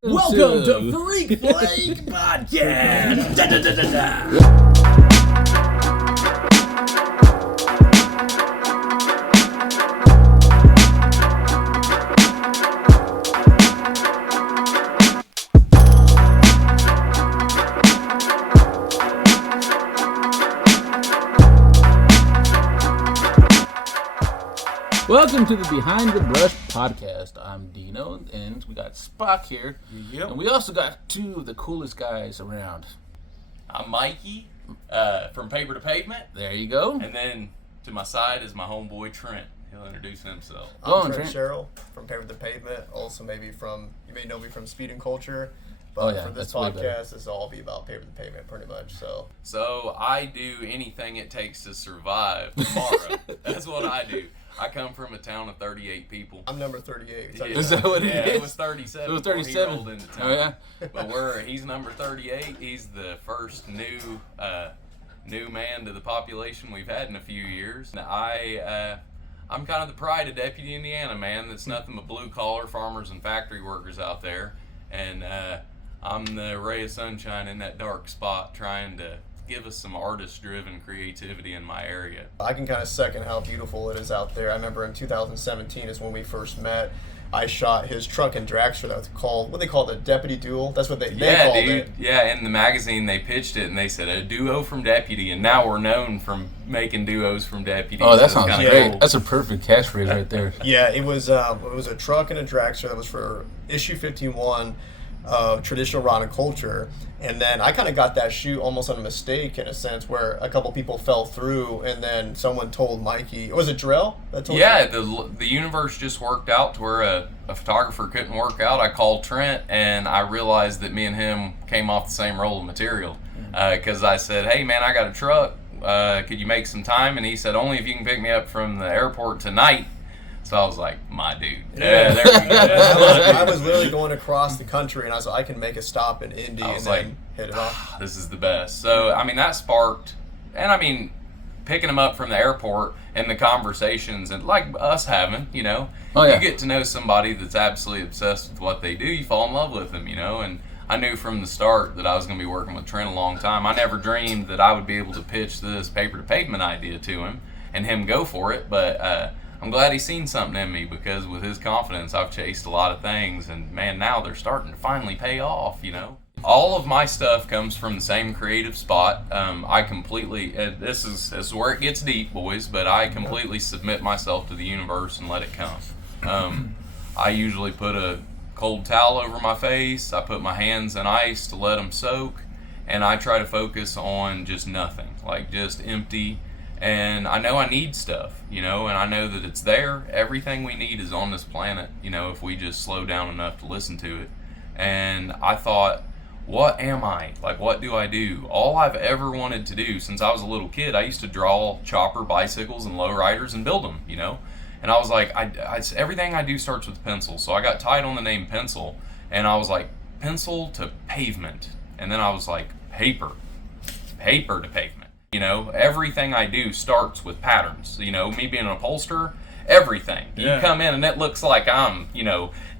Welcome to Freak Flake Podcast. Da, da, da, da, da. Welcome to the Behind the Brush podcast. I'm Dino, and we got Spock here. Yep. And we also got two of the coolest guys around. I'm Mikey from Paper to Pavement. There you go. And then to my side is my homeboy Trent. He'll introduce himself. I'm Trent Sherrill from Paper to Pavement. Also, you may know me from Speed and Culture. But for this podcast, this will all be about Paper to Pavement pretty much. So I do anything it takes to survive tomorrow. That's what I do. I come from a town of 38 people. I'm number 38. Yeah. Is that what it is? It was 37. It was 37. He rolled into town. Oh, yeah? But he's number 38. He's the first new man to the population we've had in a few years. I'm kind of the pride of Deputy Indiana, man. That's nothing but blue-collar farmers and factory workers out there. And I'm the ray of sunshine in that dark spot trying to give us some artist-driven creativity in my area. I can kind of second how beautiful it is out there. I remember in 2017 is when we first met. I shot his truck and dragster. That's called, what they call the Deputy Duel. That's what they called it. Yeah, in the magazine they pitched it and they said a duo from Deputy, and now we're known from making duos from Deputy. Oh, that sounds great. Cool. That's a perfect catchphrase right there. Yeah, it was a truck and a dragster that was for issue 51 of traditional rod and culture. And then I kind of got that shoot almost on a mistake in a sense where a couple people fell through and then someone told Mikey, was it Drell that told you? The universe just worked out to where a photographer couldn't work out. I called Trent and I realized that me and him came off the same roll of material because I said, hey man, I got a truck. Could you make some time? And he said, only if you can pick me up from the airport tonight. So I was like, my dude. Yeah, there we go. I was literally going across the country, and I was like, I can make a stop in Indy and then hit it off. This is the best. So, I mean, that sparked, and I mean, picking them up from the airport and the conversations, and like us having, you get to know somebody that's absolutely obsessed with what they do. You fall in love with them, and I knew from the start that I was going to be working with Trent a long time. I never dreamed that I would be able to pitch this Paper to Pavement idea to him and him go for it, but I'm glad he's seen something in me because with his confidence, I've chased a lot of things, and man, now they're starting to finally pay off, All of my stuff comes from the same creative spot. I completely, this is where it gets deep, boys, but I completely submit myself to the universe and let it come. I usually put a cold towel over my face, I put my hands in ice to let them soak, and I try to focus on just nothing, like just empty. And I know I need stuff, and I know that it's there. Everything we need is on this planet, if we just slow down enough to listen to it. And I thought, what am I? Like, what do I do? All I've ever wanted to do since I was a little kid, I used to draw chopper bicycles and lowriders and build them, And I was like, everything I do starts with pencil. So I got tied on the name pencil, and I was like, pencil to pavement. And then I was like, paper to pavement. Everything I do starts with patterns. Me being an upholsterer, everything. You come in and it looks like I'm,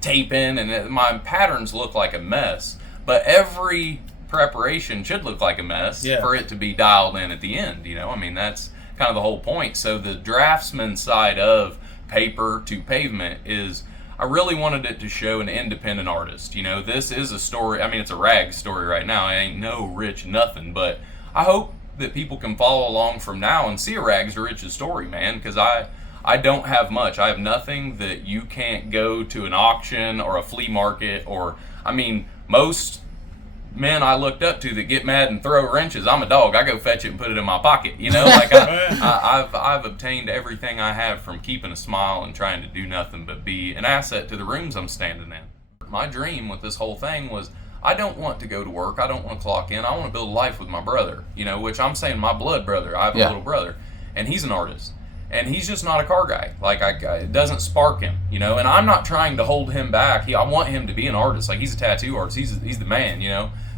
taping, and my patterns look like a mess. But every preparation should look like a mess for it to be dialed in at the end. That's kind of the whole point. So the draftsman side of Paper to Pavement is, I really wanted it to show an independent artist. This is a story. It's a rag story right now. I ain't no rich nothing, but I hope that people can follow along from now and see a rags to riches story, man, because I don't have much. I have nothing that you can't go to an auction or a flea market or, most men I looked up to that get mad and throw wrenches, I'm a dog. I go fetch it and put it in my pocket, I've obtained everything I have from keeping a smile and trying to do nothing but be an asset to the rooms I'm standing in. My dream with this whole thing was, I don't want to go to work. I don't want to clock in. I want to build a life with my brother, which I'm saying my blood brother. I have a little brother, and he's an artist. And he's just not a car guy. Like, it doesn't spark him, and I'm not trying to hold him back. I want him to be an artist. Like, he's a tattoo artist. He's the man,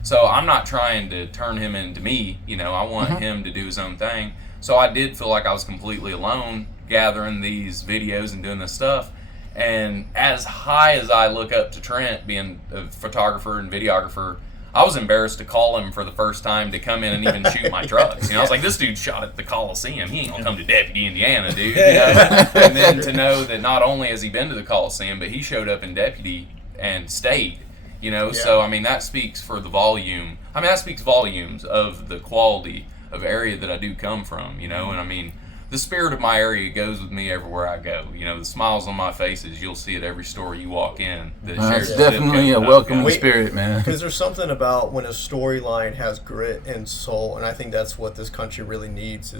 So I'm not trying to turn him into me, I want him to do his own thing. So I did feel like I was completely alone gathering these videos and doing this stuff. And as high as I look up to Trent, being a photographer and videographer, I was embarrassed to call him for the first time to come in and even shoot my trucks. You know, I was like, this dude shot at the Coliseum. He ain't gonna come to Deputy, Indiana, dude. You know? And then to know that not only has he been to the Coliseum, but he showed up in Deputy and stayed. You know, so I mean that speaks for the volume. I mean that speaks volumes of the quality of area that I do come from. You know, and I mean the spirit of my area goes with me everywhere I go. You know, the smiles on my faces, you'll see at every store you walk in. It's definitely a welcoming spirit, man. Because there's something about when a storyline has grit and soul, and I think that's what this country really needs.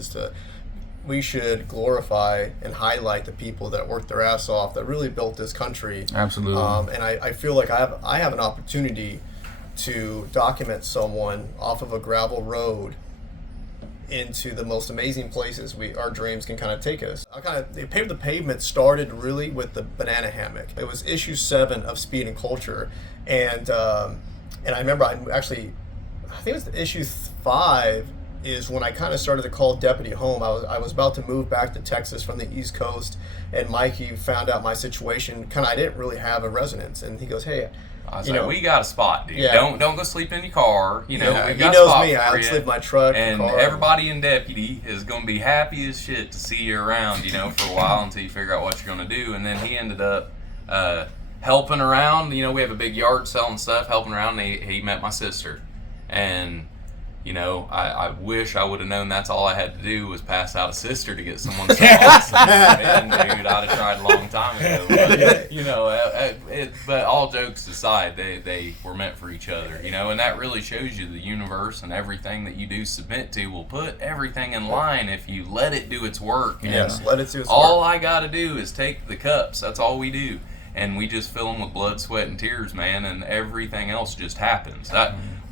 We should glorify and highlight the people that worked their ass off, that really built this country. Absolutely. And I feel like I have an opportunity to document someone off of a gravel road into the most amazing places our dreams can kind of take us. The Pavement started really with the banana hammock. It was issue 7 of Speed and Culture, and I remember I think it was issue 5 is when I kind of started to call Deputy home. I was about to move back to Texas from the East Coast, and Mikey found out my situation. I didn't really have a residence, and he goes, "Hey, I was like, we got a spot, dude. Yeah. Don't go sleep in your car. You know, we got he knows a spot me. for I you. sleep in my truck, and car. Everybody in Deputy is gonna be happy as shit to see you around. You know, for a while until you figure out what you're gonna do. And then he ended up helping around. You know, we have a big yard selling stuff, helping around. And he met my sister, and you know, I wish I would have known that's all I had to do was pass out a sister to get someone so awesome. Man, dude, I'd have tried a long time ago. But, you know, but all jokes aside, they were meant for each other, you know, and that really shows you the universe and everything that you do submit to will put everything in line if you let it do its work. Yes, let it do its work. All I got to do is take the cups. That's all we do. And we just fill them with blood, sweat, and tears, man, and everything else just happens.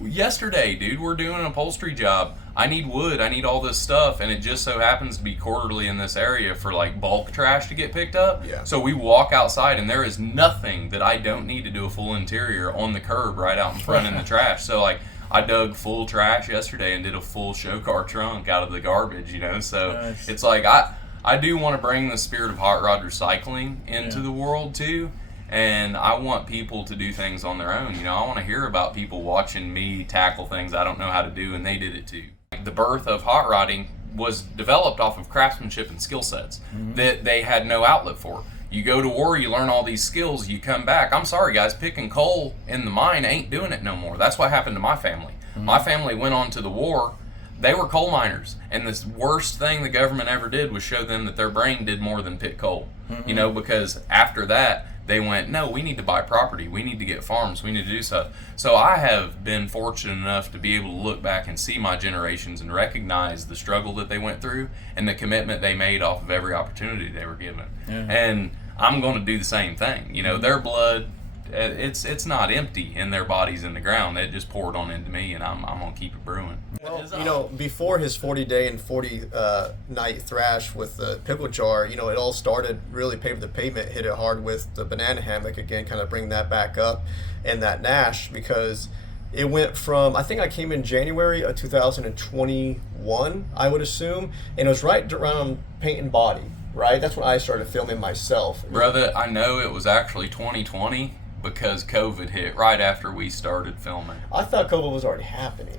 Yesterday, dude, we're doing an upholstery job. I need wood. I need all this stuff, and it just so happens to be quarterly in this area for, like, bulk trash to get picked up. Yeah. So we walk outside, and there is nothing that I don't need to do a full interior on the curb right out in front in the trash. So, like, I dug full trash yesterday and did a full show car trunk out of the garbage, you know? So nice. It's like I do want to bring the spirit of hot rod recycling into the world, too. And I want people to do things on their own. You know, I want to hear about people watching me tackle things I don't know how to do, and they did it too. The birth of hot rodding was developed off of craftsmanship and skill sets that they had no outlet for. You go to war, you learn all these skills, you come back. I'm sorry, guys, picking coal in the mine ain't doing it no more. That's what happened to my family. My family went on to the war. They were coal miners, and the worst thing the government ever did was show them that their brain did more than pick coal. You know, because after that, they went, no, we need to buy property. We need to get farms. We need to do stuff. So I have been fortunate enough to be able to look back and see my generations and recognize the struggle that they went through and the commitment they made off of every opportunity they were given. And I'm going to do the same thing. You know, their blood, it's not empty in their bodies in the ground. It just poured on into me, and I'm going to keep it brewing. Well, you know, before his 40-day and 40-night thrash with the pickle jar, you know, it all started really Paved the Pavement, hit it hard with the banana hammock again, kind of bring that back up, and that Nash, because it went from, I think I came in January of 2021, I would assume, and it was right around Paint and Body, right? That's when I started filming myself. Brother, I know it was actually 2020 because COVID hit right after we started filming. I thought COVID was already happening.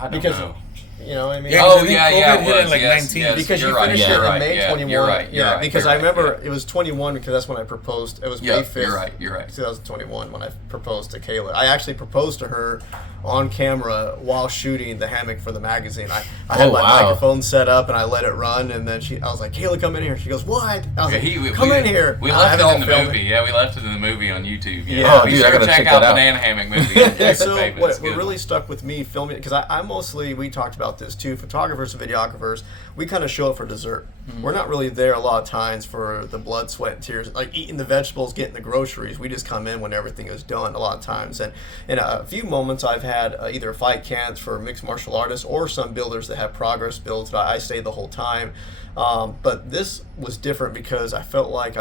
I don't know. You know what I mean? Yeah, COVID it hit was. in like 19. Because you finished it in May 21. You're right. Because I remember it was 21 because that's when I proposed. It was May 5th. You're right. 2021 when I proposed to Kayla. I actually proposed to her on camera while shooting the hammock for the magazine. I had my microphone set up and I let it run, and then I was like, Kayla, come in here. She goes, what? I was like, come in here. We left it in the movie. Yeah, we left it in the movie on YouTube. Yeah, be sure to check out the Banana Hammock movie. So what really stuck with me filming it, because I mostly, we talked about this too, photographers and videographers, we kind of show up for dessert. We're not really there a lot of times for the blood, sweat, and tears, like eating the vegetables, getting the groceries. We just come in when everything is done a lot of times. And in a few moments I've had either fight camps for mixed martial artists or some builders that have progress builds, but I stayed the whole time. But this was different because I felt like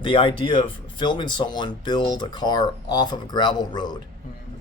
the idea of filming someone build a car off of a gravel road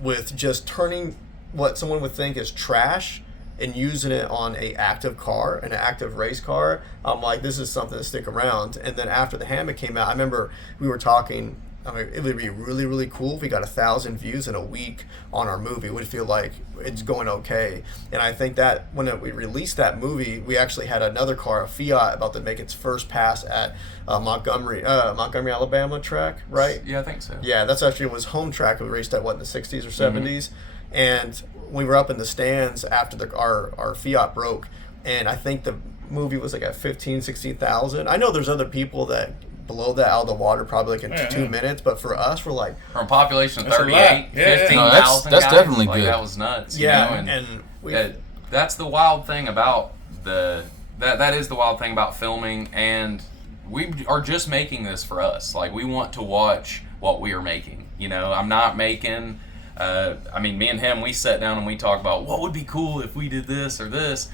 with just turning what someone would think is trash and using it on a active car, an active race car, I'm like, this is something to stick around. And then after the hammock came out, I remember we were talking, I mean, it would be really, really cool if we got 1,000 views in a week on our movie. It would feel like it's going okay. And I think that when we released that movie, we actually had another car, a Fiat, about to make its first pass at Montgomery, Alabama track, right? Yeah, I think so. Yeah, that's actually was home track. We raced at, in the 60s or 70s. And we were up in the stands after our Fiat broke. And I think the movie was like at 16,000. I know there's other people that blow that out of the water probably like in 2 minutes, but for us, we're like, from a population of 38, 15,000 that's guys, definitely like, good. that was nuts. yeah, you know? and that's the wild thing about that is the wild thing about filming, and we are just making this for us. Like, we want to watch what we are making. You know, I'm not making. I mean, me and him, we sat down and we talked about what would be cool if we did this or this,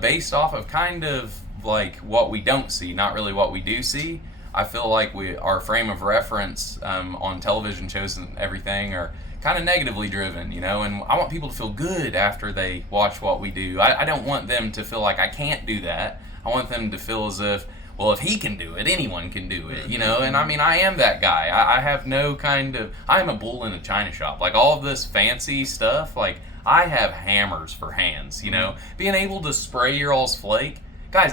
based off of kind of like what we don't see, not really what we do see. I feel like our frame of reference on television shows and everything are kind of negatively driven, you know, and I want people to feel good after they watch what we do. I don't want them to feel like I can't do that. I want them to feel as if, well, if he can do it, anyone can do it, you know, and I mean, I am that guy. I have no I am a bull in a china shop. Like, all of this fancy stuff, like, I have hammers for hands, you know, being able to spray your all's flake. Guys,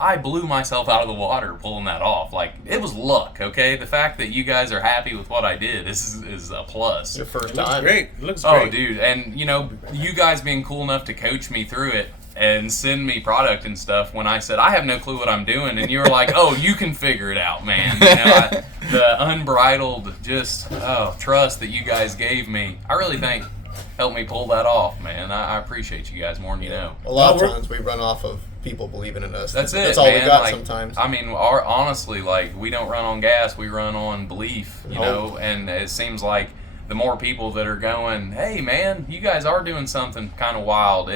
I blew myself out of the water pulling that off. Like, it was luck, okay? The fact that you guys are happy with what I did is a plus. your first It looks time. great. It looks Oh, great. dude, and you know, you guys being cool enough to coach me through it and send me product and stuff when I said I have no clue what I'm doing, and you were like, "Oh, you can figure it out, man." You know, the unbridled trust that you guys gave me, I really think helped me pull that off, man. I appreciate you guys more than you know. A lot of No, we're- times we run off of people believing in us. That's it. That's all man. we got Like, sometimes. I mean, honestly, like, we don't run on gas, we run on belief, you know. And it seems like the more people that are going, "Hey, man, you guys are doing something kind of wild,"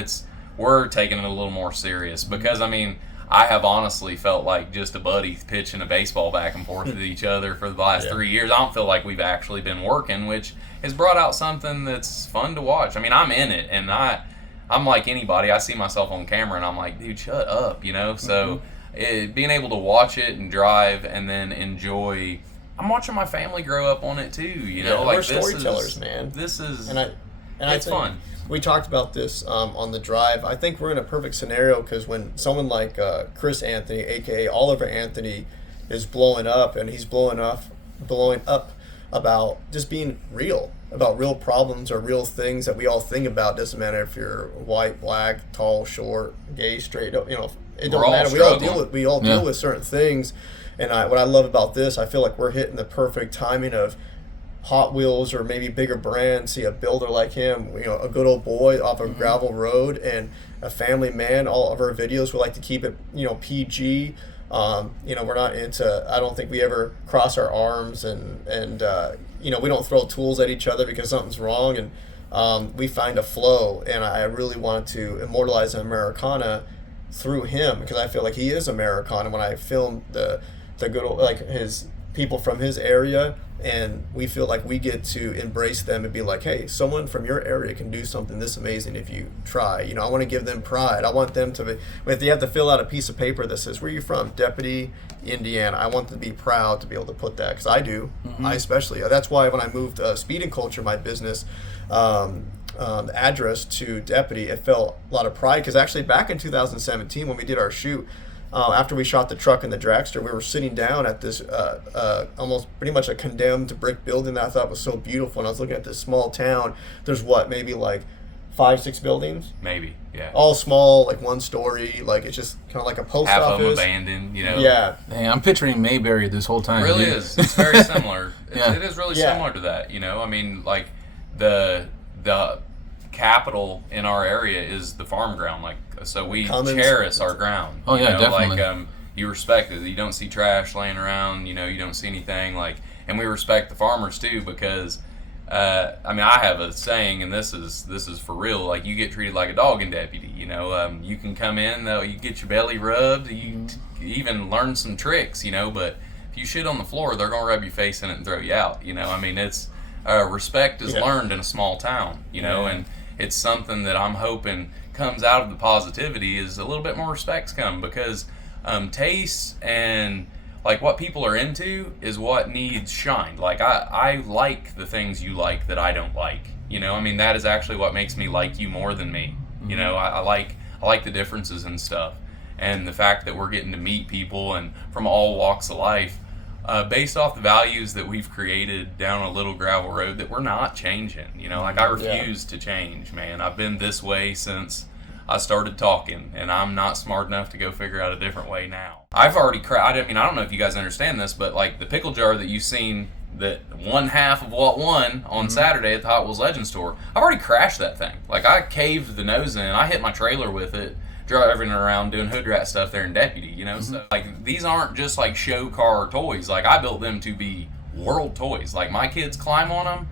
we're taking it a little more serious, because I mean, I have honestly felt like just a buddy pitching a baseball back and forth with each other for the last 3 years. I don't feel like we've actually been working, which has brought out something that's fun to watch. I mean, I'm in it, and I'm like anybody. I see myself on camera, and I'm like, dude, shut up, you know? So being able to watch it and drive and then enjoy. I'm watching my family grow up on it too, you know? Like, we're storytellers, man. This is, And it's think fun. We talked about this on the drive. I think we're in a perfect scenario because when someone like Chris Anthony, aka Oliver Anthony, is blowing up, and he's blowing up about just being real, about real problems or real things that we all think about. Doesn't matter if you're white, black, tall, short, gay, straight. You know, it don't We're all matter. struggling. We all deal with certain things. And what I love about this, I feel like we're hitting the perfect timing of Hot Wheels or maybe bigger brands see a builder like him, you know, a good old boy off a gravel road and a family man. All of our videos, we like to keep it, you know, PG. You know, we're not into, I don't think we ever cross our arms and you know, we don't throw tools at each other because something's wrong, and we find a flow. And I really want to immortalize Americana through him, because I feel like he is Americana. When I filmed the good old, like, his people from his area, and we feel like we get to embrace them and be like, hey, someone from your area can do something this amazing if you try. You know, I want to give them pride. I want them to be, if they have to fill out a piece of paper that says, where are you from? Deputy, Indiana. I want them to be proud to be able to put that, because I do. I especially. That's why when I moved Speed and Culture, my business, address to Deputy, it felt a lot of pride, because actually back in 2017 when we did our shoot, after we shot the truck and the dragster, we were sitting down at this almost pretty much a condemned brick building that I thought was so beautiful, and I was looking at this small town. There's maybe like 5-6 buildings, Maybe, yeah. all small, like one story, like it's just kind of like a post Half office. of them abandoned, you know. Yeah, Dang, I'm picturing Mayberry this whole time. It really dude. is. It's very similar. Yeah. It is really Yeah. similar to that, you know. I mean, like, the capital in our area is the farm ground, like, so we Commons. cherish our ground. Oh, you yeah, know? definitely. Like, you respect it. You don't see trash laying around, you know, you don't see anything, like, and we respect the farmers too, because I mean, I have a saying, and this is for real, like, you get treated like a dog in Deputy, you know. You can come in, though, you get your belly rubbed, you even learn some tricks, you know, but if you shit on the floor, they're gonna rub your face in it and throw you out, you know. I mean, it's respect is learned in a small town, you know, and it's something that I'm hoping, comes out of the positivity is a little bit more respect's come, because taste and like what people are into is what needs shined. Like I like the things you like that I don't like. You know, I mean, that is actually what makes me like you more than me. You know, I like the differences and stuff, and the fact that we're getting to meet people and from all walks of life, based off the values that we've created down a little gravel road that we're not changing. You know, like I refuse to change, man. I've been this way since I started talking, and I'm not smart enough to go figure out a different way now. I've already I mean, I don't know if you guys understand this, but like the pickle jar that you've seen, that one half of what won on Saturday at the Hotwheels Legends Tour, I've already crashed that thing. Like I caved the nose in, I hit my trailer with it, driving around doing hood rat stuff there in Deputy, you know? So like these aren't just like show car toys. Like I built them to be world toys. Like my kids climb on them.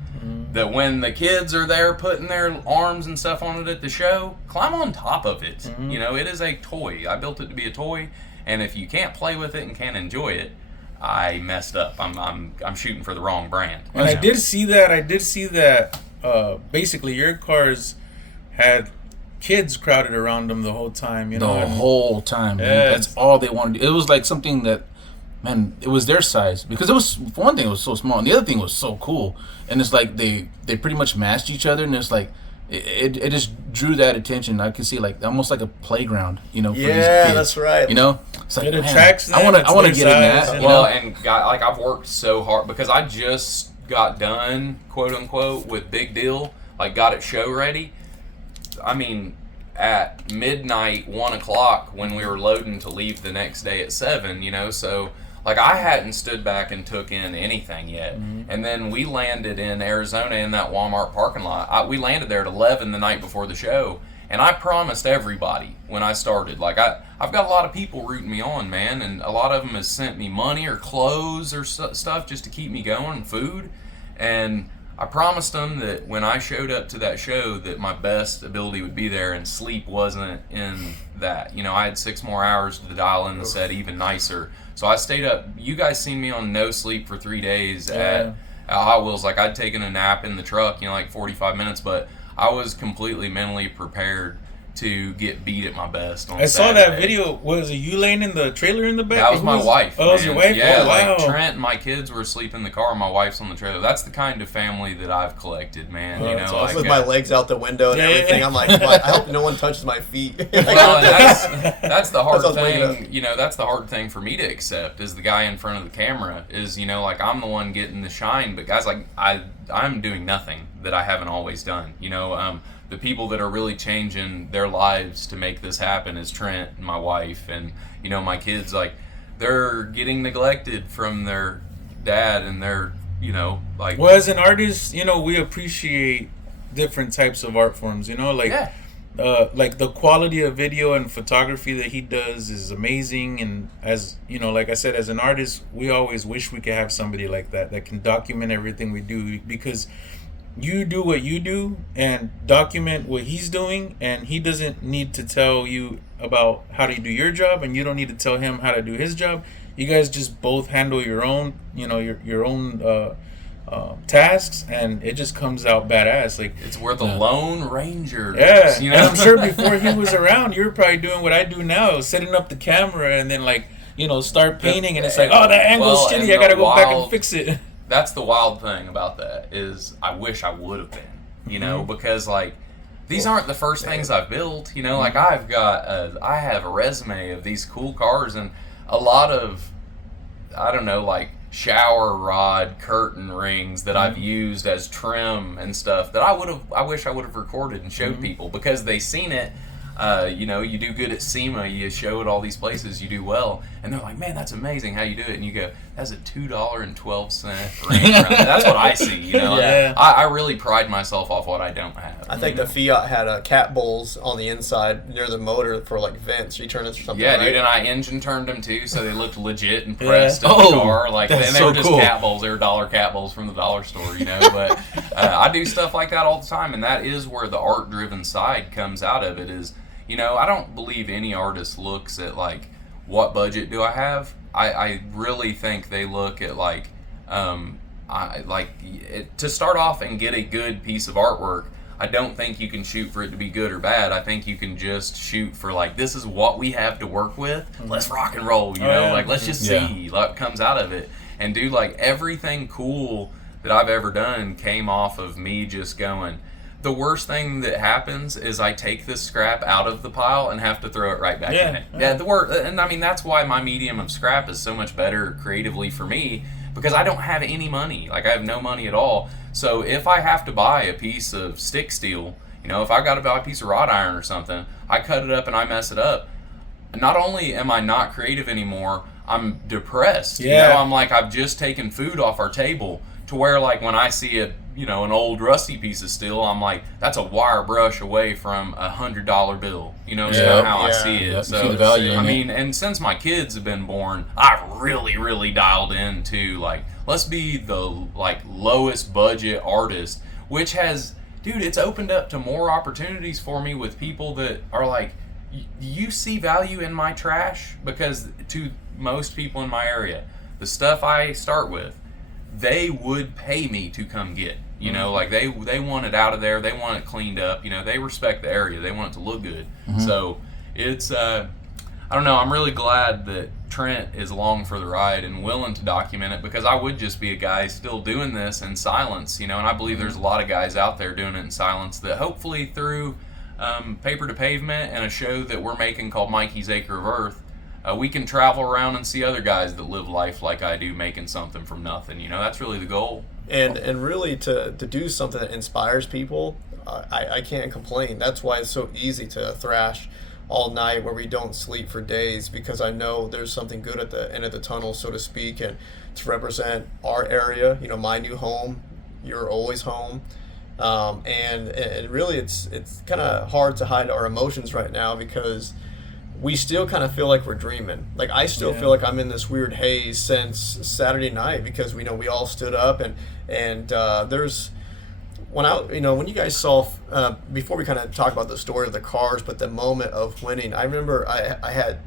That when the kids are there putting their arms and stuff on it at the show, climb on top of it. You know, it is a toy. I built it to be a toy, and if you can't play with it and can't enjoy it, I messed up. I'm shooting for the wrong brand. And I did see that. Basically, your cars had kids crowded around them the whole time. You know, the whole time. Yeah. That's all they wanted. It was like something that, man, it was their size, because it was, for one thing, it was so small, and the other thing was so cool. And it's like they pretty much matched each other, and it's like it just drew that attention. I could see like almost like a playground, you know. For these kids, that's right. You know, it's like, it attracts them. I want to get in that. Well, and like I've worked so hard because I just got done, quote unquote, with Big Deal. Like got it show ready. I mean, at midnight, 1 o'clock, when we were loading to leave the next day at 7, you know, so like I hadn't stood back and took in anything yet. And then we landed in Arizona in that Walmart parking lot. We landed there at 11 the night before the show, and I promised everybody when I started, like I've got a lot of people rooting me on, man, and a lot of them has sent me money or clothes or stuff just to keep me going, food, and I promised them that when I showed up to that show that my best ability would be there, and sleep wasn't in that. You know, I had 6 more hours to dial in the set even nicer. So I stayed up. You guys seen me on no sleep for 3 days at Hot Wheels. Like I'd taken a nap in the truck, you know, like 45 minutes, but I was completely mentally prepared to get beat at my best on I saw Saturday. that video. Was it you laying in the trailer in the back? That was my wife. Oh, it was your wife? Yeah, oh, wow. like Trent and my kids were asleep in the car, and my wife's on the trailer. That's the kind of family that I've collected, man. You know, So I was like, with my legs out the window and everything. I'm like, I hope no one touches my feet. Well, that's the hard That's what I was thing. You know, that's the hard thing for me to accept, is the guy in front of the camera is, you know, like I'm the one getting the shine, but guys, like I'm doing nothing that I haven't always done. You know, the people that are really changing their lives to make this happen is Trent and my wife, and you know, my kids. Like they're getting neglected from their dad, and they're, you know, like, well, as an artist, you know, we appreciate different types of art forms, you know, like like the quality of video and photography that he does is amazing. And as you know, like I said, as an artist, we always wish we could have somebody like that can document everything we do, because you do what you do and document what he's doing, and he doesn't need to tell you about how to do your job, and you don't need to tell him how to do his job. You guys just both handle your own, you know, your own tasks, and it just comes out badass. Like it's where the Lone Ranger is, yeah, you know? And I'm sure before he was around, you were probably doing what I do now, setting up the camera and then, like, you know, start painting, and it's like, oh, that angle's shitty, I gotta go back and fix it. That's the wild thing about that, is I wish I would have been, you know, because like these aren't the first things I've built, you know, like I have a resume of these cool cars, and a lot of, I don't know, like shower rod curtain rings that I've used as trim and stuff that I wish I would have recorded and showed people, because they seen it. You know, you do good at SEMA, you show it all these places, you do well, and they're like, man, that's amazing how you do it, and you go, that's a $2.12 ring. That's what I see, you know. Yeah. I really pride myself off what I don't have. I think the Fiat had cat bowls on the inside near the motor for like vents. You turn it or something. Yeah, right? dude, and I engine turned them too, so they looked legit and pressed in the car. Like, and they were just cat bowls. They were dollar cat bowls from the dollar store, you know. But I do stuff like that all the time, and that is where the art-driven side comes out of it. Is, you know, I don't believe any artist looks at like, what budget do I have? I really think they look at like, to start off and get a good piece of artwork, I don't think you can shoot for it to be good or bad. I think you can just shoot for, like, this is what we have to work with. Let's rock and roll, you know? Like, let's just see what comes out of it. And, dude, like, everything cool that I've ever done came off of me just going, the worst thing that happens is I take this scrap out of the pile and have to throw it right back in it. And I mean, that's why my medium of scrap is so much better creatively for me, because I don't have any money. Like, I have no money at all. So if I have to buy a piece of stick steel, you know, if I got to buy a piece of wrought iron or something, I cut it up and I mess it up. Not only am I not creative anymore, I'm depressed. You know, I'm like, I've just taken food off our table, to where, like, when I see an old rusty piece of steel, I'm like, that's a wire brush away from $100 bill. You know, how I see it. So, see the value in it. And since my kids have been born, I've really, really dialed into, like, let's be the, like, lowest budget artist, which has, dude, it's opened up to more opportunities for me with people that are like, you see value in my trash? Because to most people in my area, the stuff I start with, they would pay me to come get. You know, like, they want it out of there. They want it cleaned up. You know, they respect the area. They want it to look good. So it's, I don't know. I'm really glad that Trent is along for the ride and willing to document it, because I would just be a guy still doing this in silence, you know, and I believe there's a lot of guys out there doing it in silence that hopefully through Paper to Pavement and a show that we're making called Mikey's Acre of Earth, we can travel around and see other guys that live life like I do, making something from nothing. You know, that's really the goal. And really to do something that inspires people, I can't complain. That's why it's so easy to thrash all night where we don't sleep for days, because I know there's something good at the end of the tunnel, so to speak, and to represent our area, you know, my new home, you're always home. And really it's kind of hard to hide our emotions right now, because we still kind of feel like we're dreaming. Like, I still feel like I'm in this weird haze since Saturday night, because we all stood up and there's when you guys saw before we kind of talk about the story of the cars, but the moment of winning, I remember I had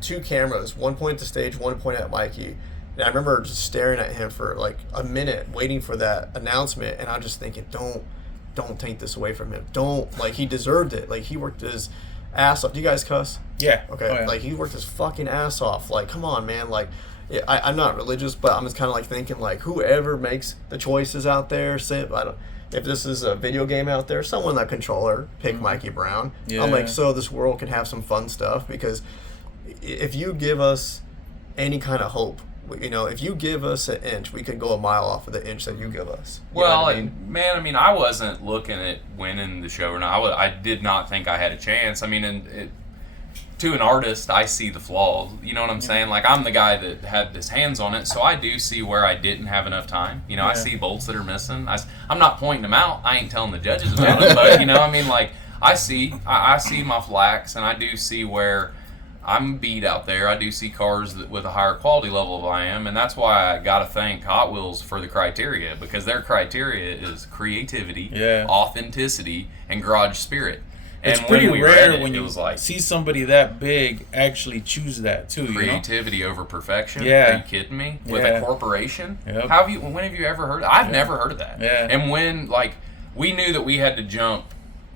two cameras, one point at the stage, one point at Mikey, and I remember just staring at him for like a minute waiting for that announcement, and I'm just thinking, don't take this away from him. Don't, like, he deserved it. Like, he worked his ass off. Do you guys cuss? Yeah. Okay. Oh, yeah. Like, he worked his fucking ass off. Like, come on, man. Like, I'm not religious, but I'm just kind of like thinking, like, whoever makes the choices out there, if this is a video game out there, someone that controller pick Mikey Brown. I'm like, so this world can have some fun stuff, because if you give us any kind of hope, you know, if you give us an inch, we can go a mile off of the inch that you give us. Well, man, I wasn't looking at winning the show or not. I did not think I had a chance. I mean, to an artist, I see the flaws. You know what I'm saying? Like, I'm the guy that had his hands on it, so I do see where I didn't have enough time. You know, I see bolts that are missing. I'm not pointing them out. I ain't telling the judges about it, but, you know, I mean, like, I see my flaks, and I do see where I'm beat out there. I do see cars with a higher quality level than I am, and that's why I got to thank Hot Wheels for the criteria, because their criteria is creativity, authenticity, and garage spirit. It's and pretty when rare when you like, see somebody that big actually choose that too. Creativity over perfection. Yeah. Are you kidding me? With a corporation? Yep. When have you ever heard of that? I've never heard of that. Yeah. And when, like, we knew that we had to jump,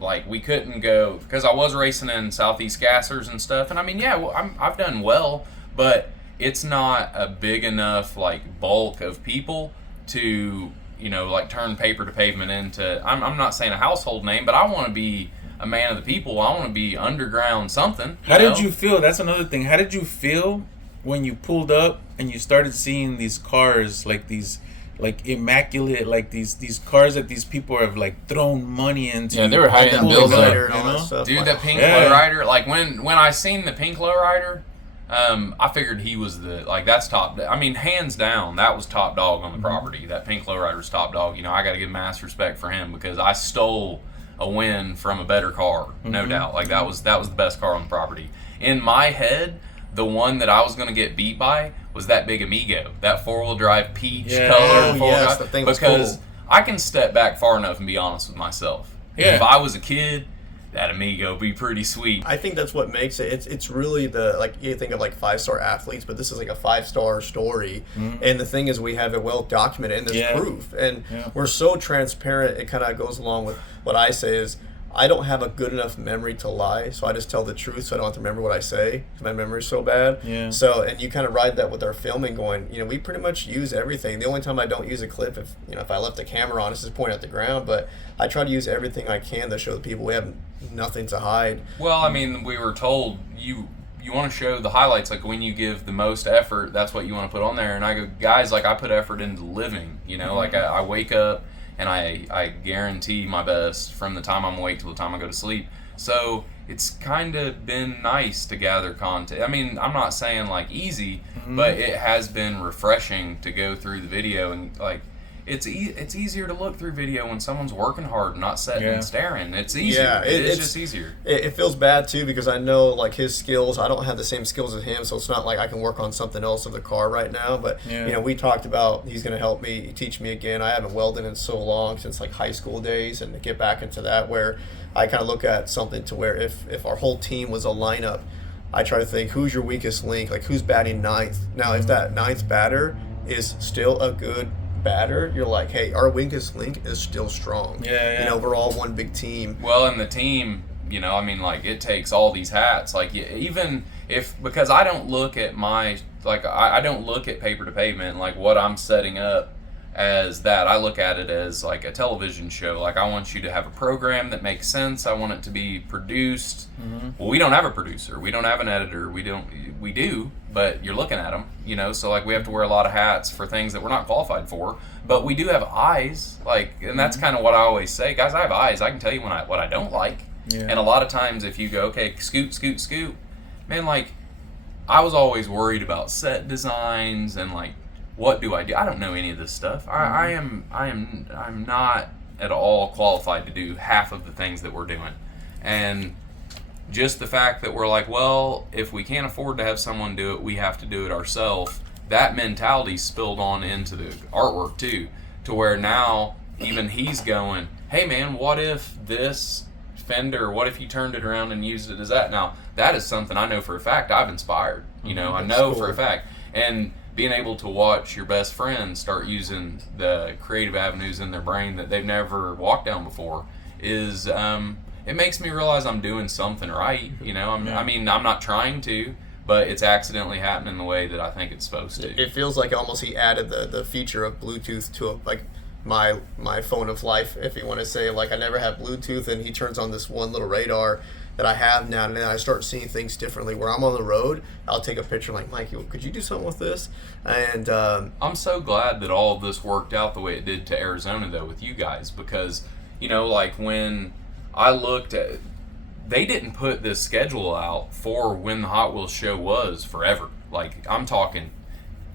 like, we couldn't go, because I was racing in Southeast Gassers and stuff, and I mean, I've done well, but it's not a big enough, like, bulk of people to, you know, like, turn Paper to Pavement into, I'm not saying a household name, but I want to be a man of the people. I want to be underground something. How did you feel? That's another thing. How did you feel when you pulled up and you started seeing these cars, like these, like, immaculate, like these cars that these people have, like, thrown money into? Yeah, they were hiding bills and all that stuff. Dude, the pink lowrider, like, when I seen the pink lowrider, I figured he was that's top. I mean, hands down, that was top dog on the property. That pink lowrider's top dog. You know, I got to give mass respect for him, because I stole a win from a better car, no doubt. Like, that was the best car on the property. In my head, the one that I was going to get beat by was that big Amigo, that 4-wheel drive peach color. That thing was cool. Because I can step back far enough and be honest with myself. Yeah. If I was a kid that Amigo be pretty sweet. I think that's what makes it. It's really the, like, you think of like 5-star athletes, but this is like a 5-star story. And the thing is, we have it well documented, and there's proof, and we're so transparent. It kind of goes along with what I say is, I don't have a good enough memory to lie, so I just tell the truth, so I don't have to remember what I say, because my memory's so bad. Yeah. So, and you kind of ride that with our filming, going, we pretty much use everything. The only time I don't use a clip, if I left the camera on, it's just pointing at the ground, but I try to use everything I can to show the people we have nothing to hide. Well, I mean, we were told you want to show the highlights, like when you give the most effort, that's what you want to put on there. And I go, guys, like, I put effort into living, like I wake up, and I guarantee my best from the time I'm awake till the time I go to sleep. So it's kind of been nice to gather content. I mean, I'm not saying like easy, but it has been refreshing to go through the video, and like it's easier to look through video when someone's working hard, not sitting and staring. It's easier. Yeah, it's just easier. It feels bad too, because I know like his skills. I don't have the same skills as him, so it's not like I can work on something else of the car right now. But we talked about he's going to help me, teach me again. I haven't welded in so long, since like high school days, and to get back into that, where I kind of look at something to where if our whole team was a lineup, I try to think, who's your weakest link, like who's batting ninth. Now, if that ninth batter is still a good batter, you're like, hey, our weakest link is still strong. We're all one big team. Well, and the team, I mean, like, it takes all these hats. Like, even because I don't look at I don't look at Paper to Pavement, like what I'm setting up as that. I look at it as like a television show. Like, I want you to have a program that makes sense. I want it to be produced. Well, we don't have a producer. We don't have an editor. We do, but you're looking at them, so like we have to wear a lot of hats for things that we're not qualified for, but we do have eyes, like, and that's kind of what I always say, guys, I have eyes. I can tell you what I don't like. And a lot of times if you go, okay, scoot, man, like, I was always worried about set designs and like, what do? I don't know any of this stuff. I'm not at all qualified to do half of the things that we're doing. And just the fact that we're like, well, if we can't afford to have someone do it, we have to do it ourselves. That mentality spilled on into the artwork too, to where now even he's going, hey man, what if this fender, what if you turned it around and used it as that? Now, that is something I know for a fact I've inspired. I know for a fact. And being able to watch your best friend start using the creative avenues in their brain that they've never walked down before is, it makes me realize I'm doing something right. I mean, I'm not trying to, but it's accidentally happening the way that I think it's supposed to. It feels like almost he added the feature of Bluetooth to like my phone of life, if you want to say. Like, I never had Bluetooth, and he turns on this one little radar that I have now, and then I start seeing things differently. Where I'm on the road, I'll take a picture like, Mike, could you do something with this? And I'm so glad that all of this worked out the way it did to Arizona, though, with you guys, because, like, when I looked at, they didn't put this schedule out for when the Hot Wheels show was forever. Like, I'm talking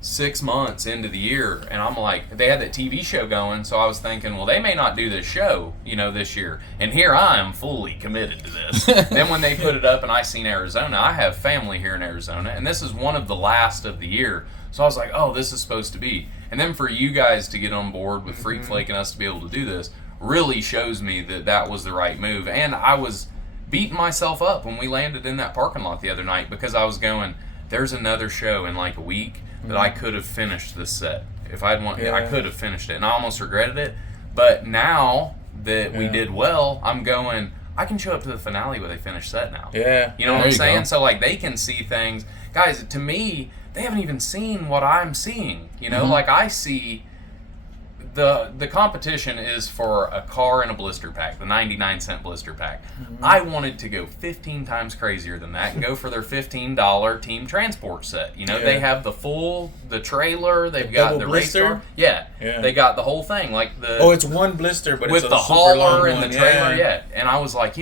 6 months into the year, and I'm like, they had that TV show going, so I was thinking, well, they may not do this show, this year, and here I am fully committed to this. Then when they put it up and I seen Arizona, I have family here in Arizona, and this is one of the last of the year, so I was like, oh, this is supposed to be. And then for you guys to get on board with Freak Flake and us to be able to do this really shows me that was the right move. And I was beating myself up when we landed in that parking lot the other night, because I was going, there's another show in like a week that I could have finished this set. If I'd I could have finished it, and I almost regretted it. But now that we did well, I'm going, I can show up to the finale with a finished set now. Yeah. You know what I'm saying? So like, they can see things. Guys, to me, they haven't even seen what I'm seeing. Like, I see the competition is for a car and a blister pack, the 99-cent blister pack. I wanted to go 15 times crazier than that and go for their $15 team transport set. They have the trailer, they've got the race car. Yeah, they got the whole thing. Like it's one blister, but with it's the hauler and one. the trailer. Yeah. And I was like,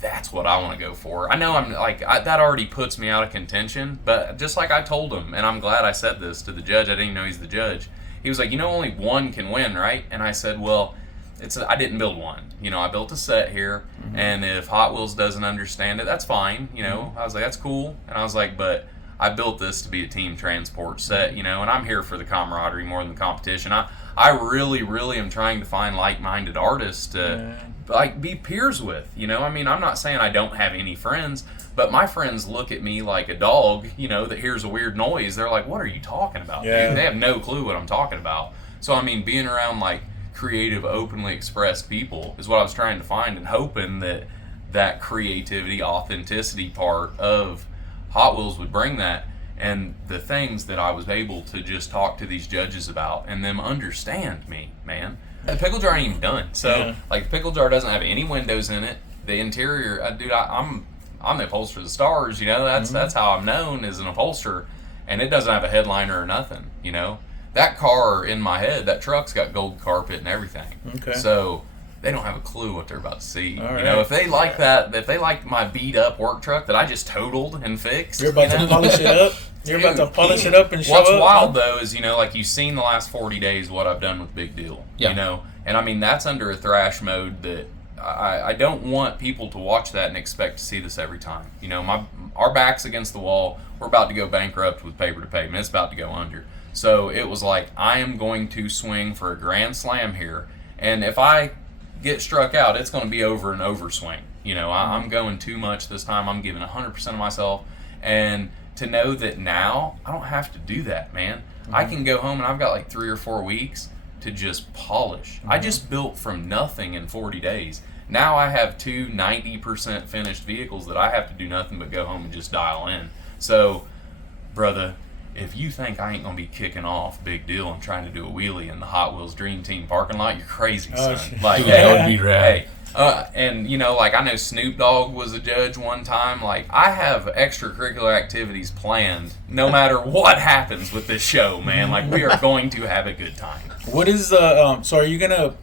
that's what I want to go for. I know I'm like, that already puts me out of contention, but just like I told him, and I'm glad I said this to the judge, I didn't even know he's the judge. He was like, only one can win, right? And I said, well, I didn't build one. I built a set here, and if Hot Wheels doesn't understand it, that's fine. I was like, that's cool. And I was like, but I built this to be a team transport set, and I'm here for the camaraderie more than the competition. I really, really am trying to find like-minded artists to be peers with. I'm not saying I don't have any friends, but my friends look at me like a dog, that hears a weird noise. They're like, "What are you talking about, dude?" They have no clue what I'm talking about. So being around like creative, openly expressed people is what I was trying to find, and hoping that creativity, authenticity part of Hot Wheels would bring that. And the things that I was able to just talk to these judges about and them understand me, man. The pickle jar ain't even done. So, the pickle jar doesn't have any windows in it. The interior, dude, I'm the upholsterer of the stars, That's how I'm known as an upholsterer. And it doesn't have a headliner or nothing, That car in my head, that truck's got gold carpet and everything. Okay. So they don't have a clue what they're about to see. Right. If they like that, if they like my beat up work truck that I just totaled and fixed. You're about to polish it up? You're about to polish it up and show What's up? wild, though, is, you've seen the last 40 days what I've done with Big Deal, And, that's under a thrash mode that I don't want people to watch that and expect to see this every time. Our back's against the wall. We're about to go bankrupt with paper to pavement. It's about to go under. So it was like, I am going to swing for a grand slam here. And if I get struck out, it's going to be over an overswing. I'm going too much this time. I'm giving 100% of myself. And to know that now I don't have to do that, man. I can go home and I've got like 3 or 4 weeks to just polish. I just built from nothing in 40 days. Now I have 2 90% finished vehicles that I have to do nothing but go home and just dial in. So, brother, if you think I ain't gonna be kicking off Big Deal and trying to do a wheelie in the Hot Wheels Dream Team parking lot, you're crazy, son. That would be rad. And I know Snoop Dogg was a judge one time. I have extracurricular activities planned no matter what happens with this show, man. We are going to have a good time. What is so are you gonna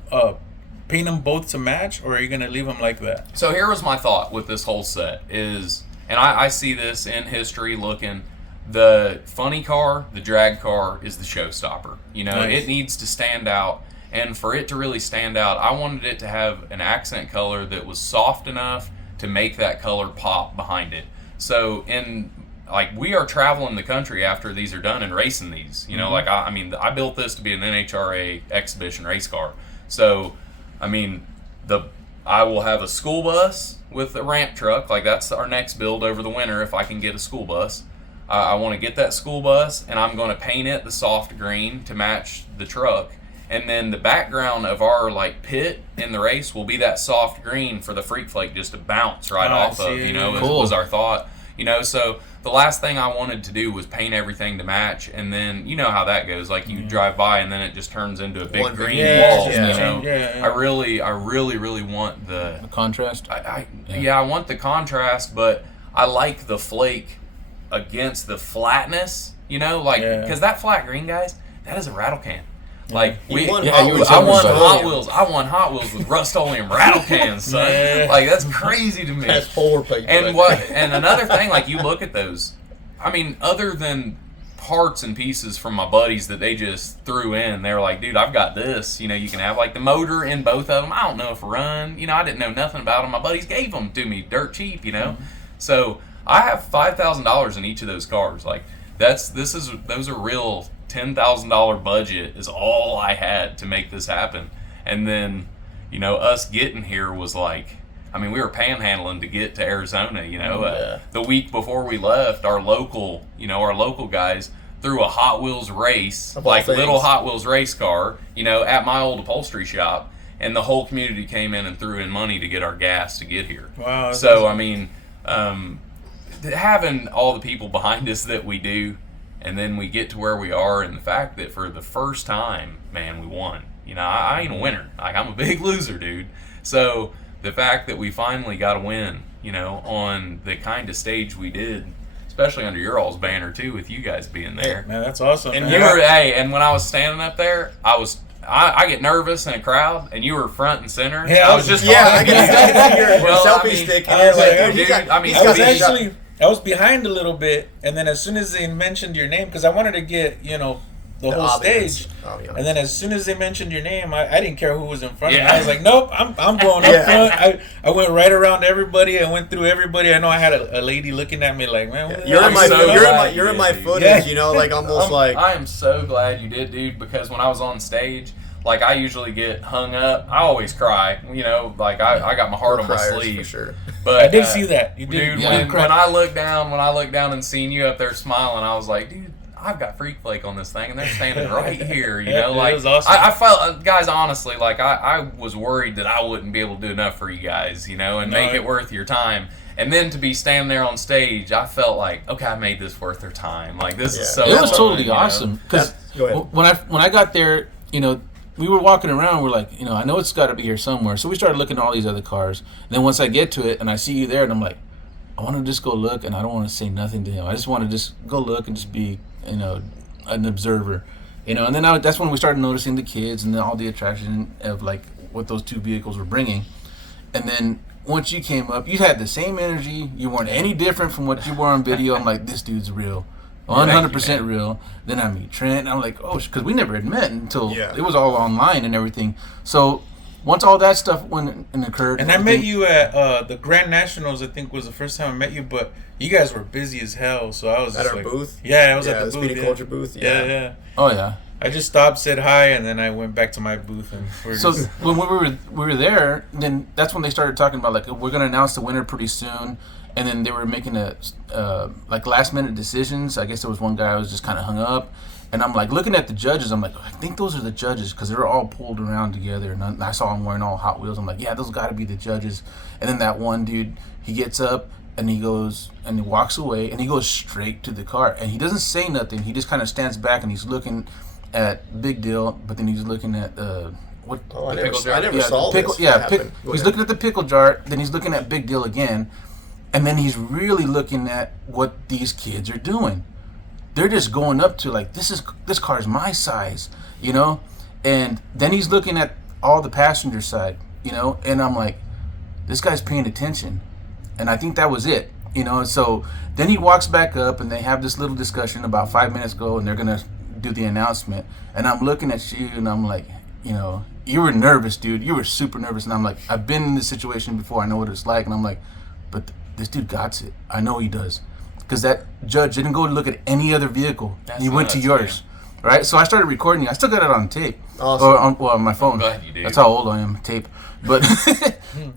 paint them both to match, or are you gonna leave them like that? So here was my thought with this whole set is, and I see this in history looking. The funny car, the drag car, is the showstopper. Nice. It needs to stand out. And for it to really stand out, I wanted it to have an accent color that was soft enough to make that color pop behind it. So we are traveling the country after these are done and racing these. I built this to be an NHRA exhibition race car. So, I will have a school bus with a ramp truck. That's our next build over the winter if I can get a school bus. I want to get that school bus, and I'm going to paint it the soft green to match the truck. And then the background of our pit in the race will be that soft green for the Freak Flake just to bounce right off of. Cool. Was our thought. So the last thing I wanted to do was paint everything to match, and then you know how that goes. You drive by, and then it just turns into a big green wall. I really want the contrast. I want the contrast, but I like the flake against the flatness, because that flat green, guys, that is a rattle can. I won Hot Wheels with Rust-Oleum rattle cans, son. That's crazy to me. That's forward plate. And another thing, you look at those, other than parts and pieces from my buddies that they just threw in, they were like, dude, I've got this. You can have the motor in both of them. I don't know if run. I didn't know nothing about them. My buddies gave them to me dirt cheap, So I have $5,000 in each of those cars. Those are real $10,000 budget is all I had to make this happen. And then, us getting here was we were panhandling to get to Arizona, the week before we left, our local guys threw a Hot Wheels race, little Hot Wheels race car, at my old upholstery shop. And the whole community came in and threw in money to get our gas to get here. Wow. So, having all the people behind us that we do, and then we get to where we are, and the fact that for the first time, man, we won. I ain't a winner. I'm a big loser, dude. So the fact that we finally got a win, on the kind of stage we did, especially under your all's banner too, with you guys being there. Man, that's awesome. And and when I was standing up there, I get nervous in a crowd, and you were front and center. Yeah, I was just I can see your selfie stick. I was behind a little bit, and then as soon as they mentioned your name, because I wanted to get the whole audience. stage. And then as soon as they mentioned your name, I didn't care who was in front of me. I was like, nope, I'm going up front. I went right around everybody. I went through everybody. I know I had a lady looking at me like, man, you're in my footage, you know, like almost like. I am so glad you did, dude, because when I was on stage, like I usually get hung up. I always cry, you know, like I got my heart on my sleeve. For sure. But I did see that. You did, dude. When I looked down and seen you up there smiling, I was like, dude, I've got Freak Flake on this thing, and they're standing right here. You know, like it was awesome. I felt, guys, honestly, like I was worried that I wouldn't be able to do enough for you guys, you know, and make it worth your time. And then to be standing there on stage, I felt like, okay, I made this worth their time. Like this is so. It was totally awesome because when I got there, you know. We were walking around, we're like, you know, I know it's got to be here somewhere. So we started looking at all these other cars. And then once I get to it and I see you there, and I'm like, I want to just go look, and I don't want to say nothing to him. I just want to just go look and just be, you know, an observer. You know, and then that's when we started noticing the kids and then all the attraction of, like, what those two vehicles were bringing. And then once you came up, you had the same energy. You weren't any different from what you were on video. I'm like, this dude's real. 100% real. Then I meet Trent, and I'm like, oh, because we never had met until it was all online and everything. So once all that stuff went and occurred, and I met you at the Grand Nationals. I think was the first time I met you, but you guys were busy as hell. So I was at just our booth. Yeah, I was at the booth. Speedy Culture booth. Yeah. Oh yeah. I just stopped, said hi, and then I went back to my booth. And when we were there, then that's when they started talking about, like, we're gonna announce the winner pretty soon. And then they were making like last minute decisions. I guess there was one guy who was just kind of hung up, and I'm like looking at the judges. I'm like, I think those are the judges because they're all pulled around together. And I saw them wearing all Hot Wheels. I'm like, yeah, those got to be the judges. And then that one dude, he gets up and he goes and he walks away and he goes straight to the car and he doesn't say nothing. He just kind of stands back and he's looking at Big Deal, but then he's looking at what? Oh, I never saw this. He's looking at the pickle jar. Then he's looking at Big Deal again. And then he's really looking at what these kids are doing. They're just going up to, like, this car's my size, you know? And then he's looking at all the passenger side, you know? And I'm like, this guy's paying attention. And I think that was it, you know? So then he walks back up and they have this little discussion about 5 minutes ago and they're going to do the announcement. And I'm looking at you and I'm like, you know, you were nervous, dude. You were super nervous. And I'm like, I've been in this situation before. I know what it's like. And I'm like, but this dude got it. I know he does. Because that judge didn't go to look at any other vehicle. He went to yours. Right? So I started recording you. I still got it on tape. Awesome. Or on my phone. I'm glad you do. That's how old I am, tape. But,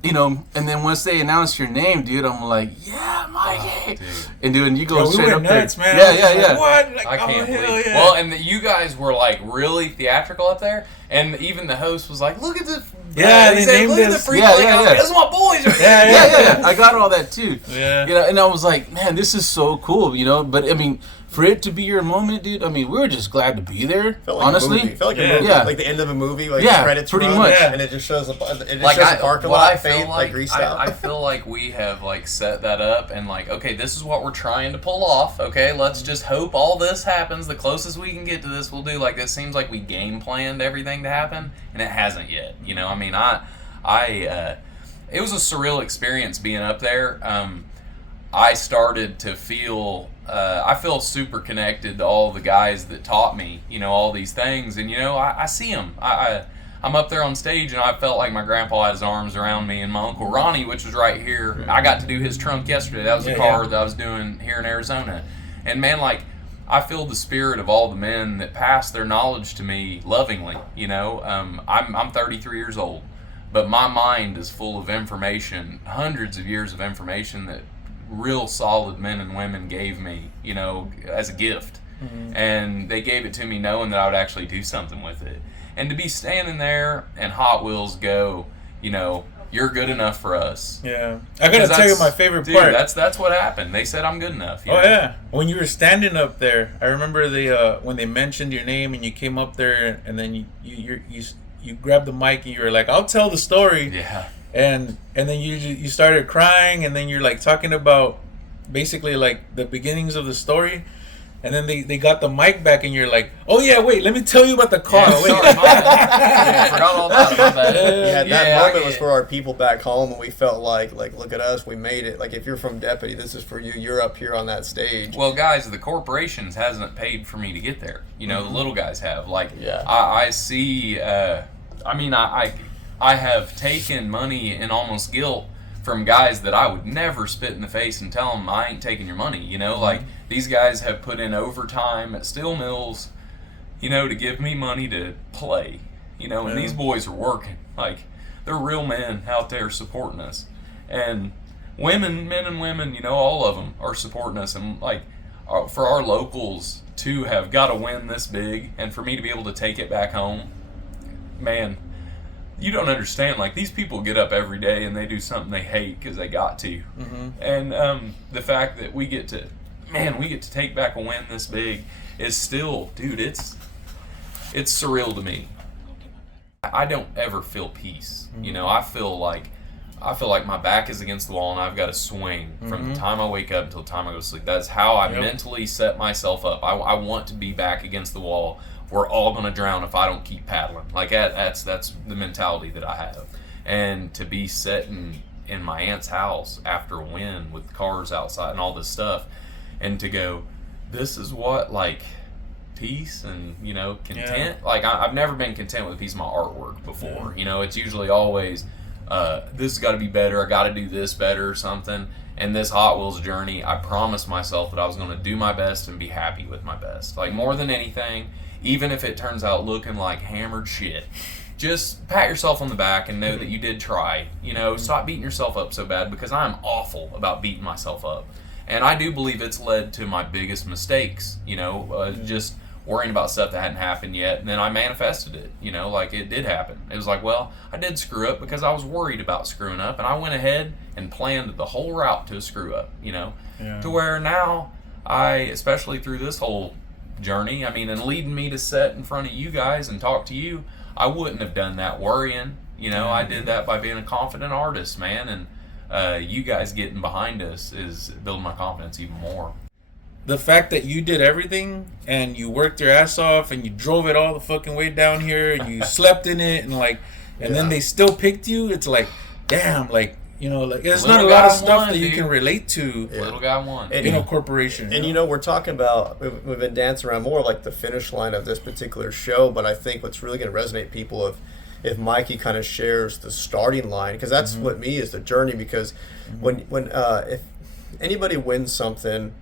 you know, and then once they announce your name, dude, I'm like, yeah, Mikey. And dude, and you go straight up nuts, there. Man. Yeah. What? Like, I can't believe it. Yeah. Well, and you guys were, like, really theatrical up there. And even the host was like, look at the... they said, named look at the Freak Flake. I was like, those are my boys. Right Yeah. I got all that, too. Yeah. You know, and I was like, man, this is so cool, you know? But, I mean... For it to be your moment, dude, I mean, we were just glad to be there. Honestly, felt like a movie, like the end of a movie, like the credits pretty run, much, and it just shows a parking lot fade, like greased out. I feel like we have like set that up and like, okay, this is what we're trying to pull off. Okay, let's just hope all this happens. The closest we can get to this, we'll do. Like, it seems like we game planned everything to happen, and it hasn't yet. You know, I mean, it was a surreal experience being up there. I started to feel. I feel super connected to all the guys that taught me, you know, all these things. And, you know, I see them. I'm up there on stage, and I felt like my grandpa had his arms around me. And my Uncle Ronnie, which was right here, I got to do his trunk yesterday. That was the car that I was doing here in Arizona. And, man, like, I feel the spirit of all the men that passed their knowledge to me lovingly, you know. I'm 33 years old, but my mind is full of information, hundreds of years of information that real solid men and women gave me, you know, as a gift. And they gave it to me knowing that I would actually do something with it. And to be standing there and Hot Wheels go, you know, you're good enough for us. Yeah. I gotta tell you my favorite part. That's what happened. They said I'm good enough. You know? Yeah. When you were standing up there, I remember when they mentioned your name and you came up there and then you grabbed the mic and you were like, I'll tell the story. Yeah. And then you started crying, and then you're like talking about basically like the beginnings of the story, and then they got the mic back, and you're like, oh yeah, wait, let me tell you about the car. Yeah, sorry, my bad. Yeah, I forgot all about it. My bad. Yeah, that moment was for our people back home, and we felt like look at us, we made it. Like if you're from Deputy, this is for you. You're up here on that stage. Well, guys, the corporations hasn't paid for me to get there. You know, the little guys have. Like, yeah. I see. I mean, I have taken money and almost guilt from guys that I would never spit in the face and tell them I ain't taking your money. You know, like these guys have put in overtime at steel mills, you know, to give me money to play. You know, and these boys are working. Like, they're real men out there supporting us. And men and women, you know, all of them are supporting us. And like, for our locals to have got a win this big, and for me to be able to take it back home, man, you don't understand. Like, these people get up every day and they do something they hate because they got to. And the fact that we get to take back a win this big is still, dude, it's surreal to me. I don't ever feel peace. You know, I feel like my back is against the wall and I've got to swing from the time I wake up until the time I go to sleep. That's how I mentally set myself up. I want to be back against the wall. We're all going to drown if I don't keep paddling. Like, that's the mentality that I have. And to be sitting in my aunt's house after a win with cars outside and all this stuff, and to go, this is what, like, peace and, you know, content. Yeah. Like, I've never been content with a piece of my artwork before. You know, it's usually always, this has got to be better. I got to do this better or something. And this Hot Wheels journey, I promised myself that I was going to do my best and be happy with my best. Like, more than anything, even if it turns out looking like hammered shit, just pat yourself on the back and know that you did try. You know, stop beating yourself up so bad, because I'm awful about beating myself up. And I do believe it's led to my biggest mistakes, you know, just worrying about stuff that hadn't happened yet. And then I manifested it, you know, like it did happen. It was like, well, I did screw up because I was worried about screwing up. And I went ahead and planned the whole route to a screw up, you know, to where now especially through this whole journey, I mean, and leading me to sit in front of you guys and talk to you, I wouldn't have done that worrying. You know, I did that by being a confident artist, man. And you guys getting behind us is building my confidence even more. The fact that you did everything and you worked your ass off and you drove it all the fucking way down here and you slept in it and like, and then they still picked you. It's like, damn, like, you know, like there's not a lot of stuff that you can relate to. Little guy won. In a corporation. And you know, we're talking about, we've been dancing around more like the finish line of this particular show, but I think what's really going to resonate people if Mikey kind of shares the starting line, because that's what me is the journey. Because when if anybody wins something,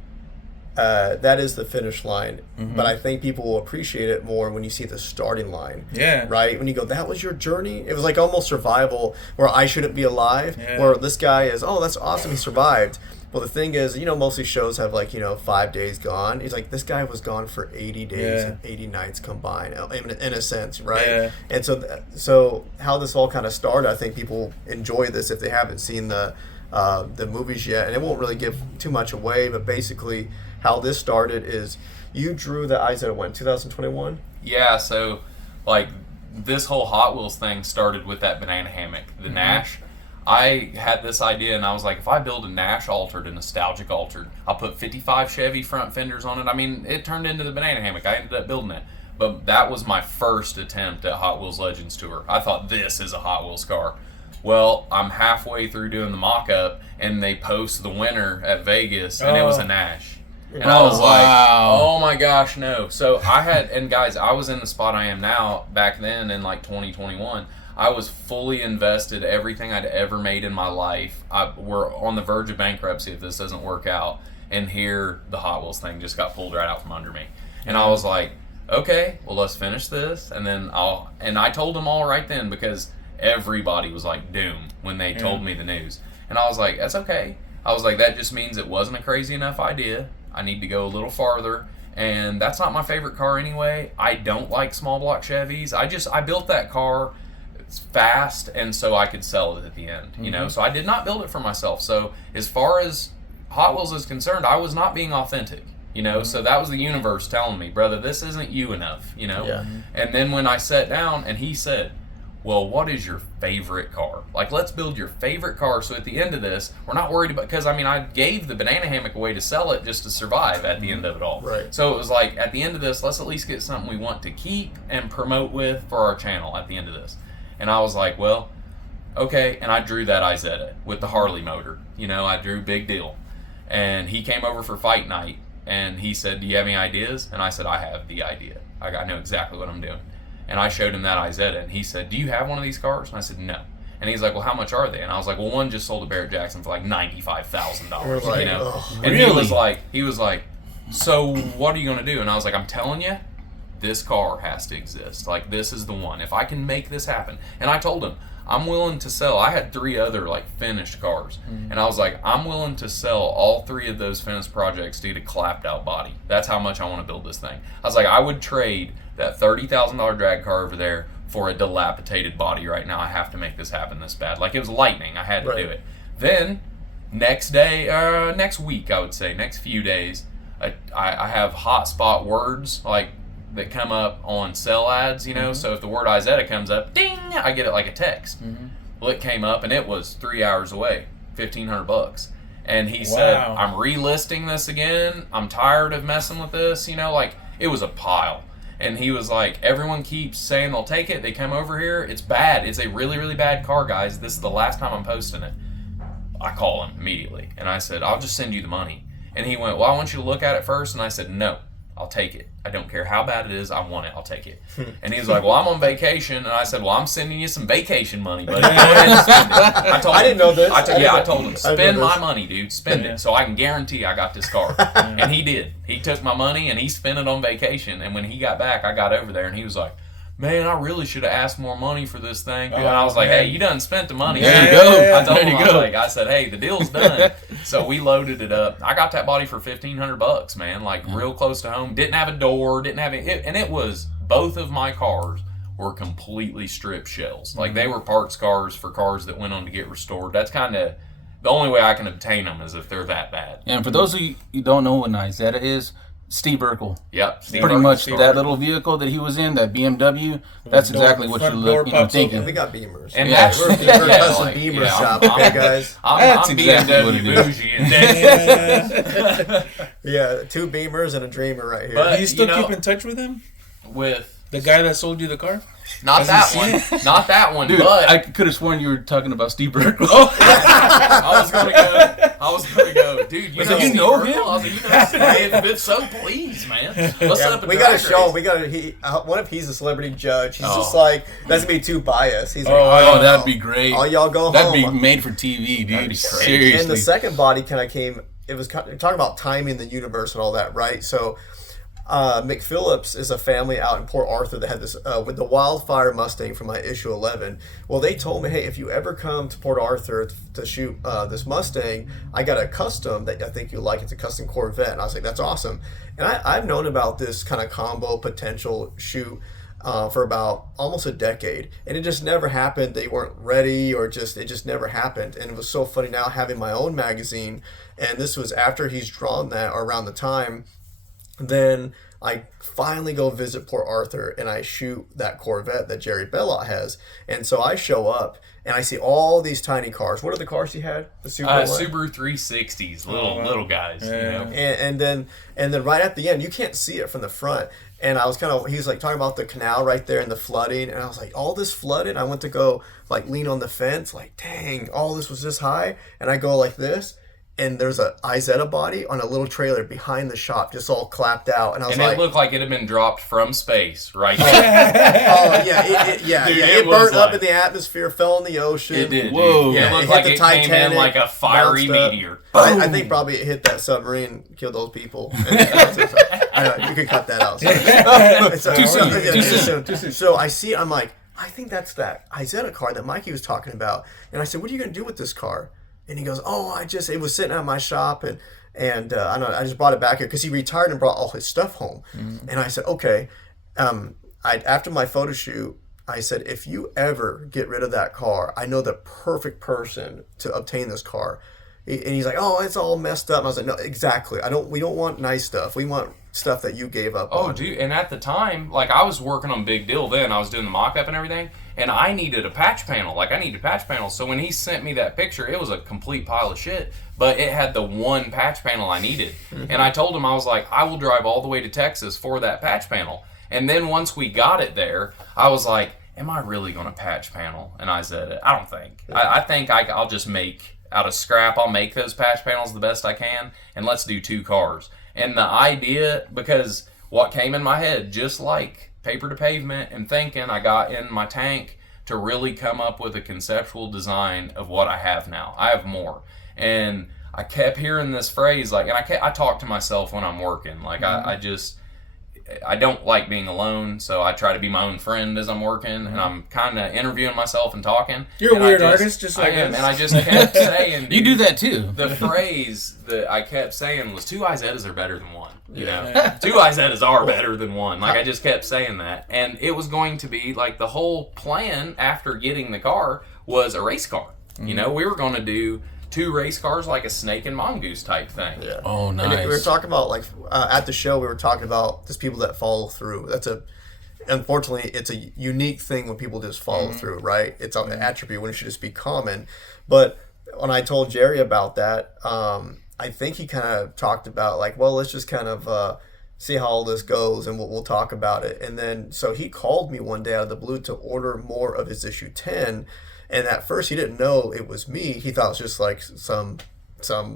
that is the finish line. But I think people will appreciate it more when you see the starting line. Yeah. Right? When you go, that was your journey? It was like almost survival, where I shouldn't be alive, where this guy is, oh, that's awesome, he survived. Well, the thing is, you know, most of these shows have like, you know, 5 days gone. He's like, this guy was gone for 80 days and 80 nights combined, in a sense, right? Yeah. And so how this all kind of started, I think people enjoy this if they haven't seen the movies yet. And it won't really give too much away, but basically how this started is you drew the eyes that it went 2021. Yeah, so like this whole Hot Wheels thing started with that banana hammock, the Nash. I had this idea and I was like, if I build a Nash altered, a nostalgic altered, I'll put 55 Chevy front fenders on it. I mean, it turned into the banana hammock. I ended up building it. But that was my first attempt at Hot Wheels Legends Tour. I thought, this is a Hot Wheels car. Well, I'm halfway through doing the mock-up and they post the winner at Vegas and it was a Nash. And I was like, oh my gosh, no. So I had, and guys, I was in the spot I am now back then in like 2021. I was fully invested, everything I'd ever made in my life. We're on the verge of bankruptcy if this doesn't work out. And here, the Hot Wheels thing just got pulled right out from under me. And I was like, okay, well, let's finish this. And then I told them all right then, because everybody was like doomed when they told me the news. And I was like, that's okay. I was like, that just means it wasn't a crazy enough idea. I need to go a little farther. And that's not my favorite car anyway. I don't like small block Chevys. I built that car fast and so I could sell it at the end, you know. So I did not build it for myself. So as far as Hot Wheels is concerned, I was not being authentic, you know. So that was the universe telling me, brother, this isn't you enough, you know. And then when I sat down and he said, well, what is your favorite car? Like, let's build your favorite car. So at the end of this, we're not worried about, because I mean, I gave the banana hammock away to sell it just to survive at the end of it all. Right. So it was like, at the end of this, let's at least get something we want to keep and promote with for our channel at the end of this. And I was like, well, okay. And I drew that Izetta with the Harley motor. You know, I drew big deal. And he came over for fight night and he said, do you have any ideas? And I said, I have the idea. I know exactly what I'm doing. And I showed him that Izetta, and he said, do you have one of these cars? And I said, no. And he's like, well, how much are they? And I was like, well, one just sold to Barrett Jackson for like $95,000, like, you know? oh, and really? he was like, so what are you going to do? And I was like, I'm telling you, this car has to exist. Like, this is the one. If I can make this happen. And I told him, I'm willing to sell. I had 3 other like finished cars, and I was like, I'm willing to sell all 3 of those finished projects to get a clapped out body. That's how much I want to build this thing. I was like, I would trade that $30,000 drag car over there for a dilapidated body right now. I have to make this happen this bad. Like, it was lightning. I had to do it. Then next week, I would say, next few days, I have hotspot words like that come up on sell ads, you know. So if the word Izetta comes up, ding, I get it like a text. Well, it came up and it was 3 hours away, $1,500. And he said, I'm relisting this again. I'm tired of messing with this, you know, like, it was a pile. And he was like, everyone keeps saying they'll take it. They come over here. It's bad. It's a really, really bad car, guys. This is the last time I'm posting it. I call him immediately. And I said, I'll just send you the money. And he went, well, I want you to look at it first. And I said, no, I'll take it. I don't care how bad it is. I want it. I'll take it. And he was like, well, I'm on vacation. And I said, well, I'm sending you some vacation money, buddy. Go ahead and spend it. I didn't know this. I told him, spend my money, dude. Spend it so I can guarantee I got this car. And he did. He took my money and he spent it on vacation. And when he got back, I got over there and he was like, man, I really should have asked more money for this thing. And I was like, hey, you done spent the money. There you go. I told him, I said, hey, the deal's done. So we loaded it up. I got that body for $1,500, man, like real close to home. Didn't have a door, didn't have it. And it was, both of my cars were completely stripped shells. Like, they were parts cars for cars that went on to get restored. That's kind of the only way I can obtain them, is if they're that bad. And for those of you who don't know what an Izetta is, Steve Urkel. Yep. Pretty much that little vehicle that he was in, that BMW, that's exactly what you're thinking. We got Beamers. And we're custom Beamer shop, okay, guys? I'm BMW bougie. Yeah, 2 Beamers and a Dreamer right here. But you still keep in touch with him? With the guy that sold you the car? Not that one. Not that one. Dude, but I could have sworn you were talking about Steve Urkel. I was gonna go. Dude, you know him? I was like, you know, if so, please, man. Let's set up a we gotta show him. What if he's a celebrity judge? He's just like, that's gonna be too biased. He's like, oh, that'd be great. All y'all go that'd home. That'd be made for TV, dude. Seriously. And the second body kind of came. It was talking about timing the universe and all that, right? So. McPhillips is a family out in Port Arthur that had this with the Wildfire Mustang from my issue 11. Well, they told me, hey, if you ever come to Port Arthur to shoot this Mustang, I got a custom that I think you'll like. It's a custom Corvette. And I was like, that's awesome. And I've known about this kind of combo potential shoot for about almost a decade, and it just never happened. They weren't ready, or it just never happened. And it was so funny now having my own magazine, and this was after he's drawn that, or around the time. Then I finally go visit Port Arthur and I shoot that Corvette that Jerry Bellot has. And so I show up and I see all these tiny cars. What are the cars he had? The Subaru 360s, little guys. Yeah. You know? And then right at the end, you can't see it from the front. And I was he was like talking about the canal right there and the flooding. And I was like, all this flooded? I went to go like lean on the fence, like, dang, all this was this high. And I go like this. And there's a Izetta body on a little trailer behind the shop, just all clapped out. And I was it looked like it had been dropped from space, right? It burned up in the atmosphere, fell in the ocean. It did. Whoa! Yeah, it looked like it came in like a fiery meteor. I think probably it hit that submarine, killed those people. You can cut that out. Too soon. So I see. I'm like, I think that's that Izetta car that Mikey was talking about. And I said, what are you going to do with this car? And he goes, it was sitting at my shop, and I just brought it back here because he retired and brought all his stuff home. Mm-hmm. And I said, okay. After my photo shoot, I said, if you ever get rid of that car, I know the perfect person to obtain this car. And he's like, oh, it's all messed up. And I was like, no, exactly. We don't want nice stuff. We want stuff that you gave up on. Dude, and at the time, like, I was working on Big Deal then. I was doing the mock-up and everything. and I needed a patch panel. Like, I needed patch panels. So when he sent me that picture, it was a complete pile of shit, but it had the one patch panel I needed. And I told him, I was like, I will drive all the way to Texas for that patch panel. And then once we got it there, I was like, am I really going to patch panel an Isetta? I don't think. I think I'll just make, out of scrap, I'll make those patch panels the best I can, and let's do 2 cars. And the idea, because what came in my head, just like paper to pavement and thinking, I got in my tank to really come up with a conceptual design of what I have now. I have more. And I kept hearing this phrase, like, and I talk to myself when I'm working. Like, I don't like being alone, so I try to be my own friend as I'm working, and I'm kind of interviewing myself and talking. You're a weird artist, just like us. And I just kept saying... You do that too. The phrase that I kept saying was, 2 Isettas are better than 1. You know? 2 Isettas are better than 1. Like, I just kept saying that. And it was going to be, like, the whole plan after getting the car was a race car. You know, we were going to do 2 race cars, like a snake and mongoose type thing. Yeah. Oh, nice. And we were talking about, like, at the show, we were talking about just people that follow through. Unfortunately, it's a unique thing when people just follow through, right? It's an attribute when it should just be common. But when I told Jerry about that, I think he kind of talked about, like, well, let's just kind of see how all this goes, and we'll talk about it. And then, so he called me one day out of the blue to order more of his issue 10. And at first, he didn't know it was me. He thought it was just like some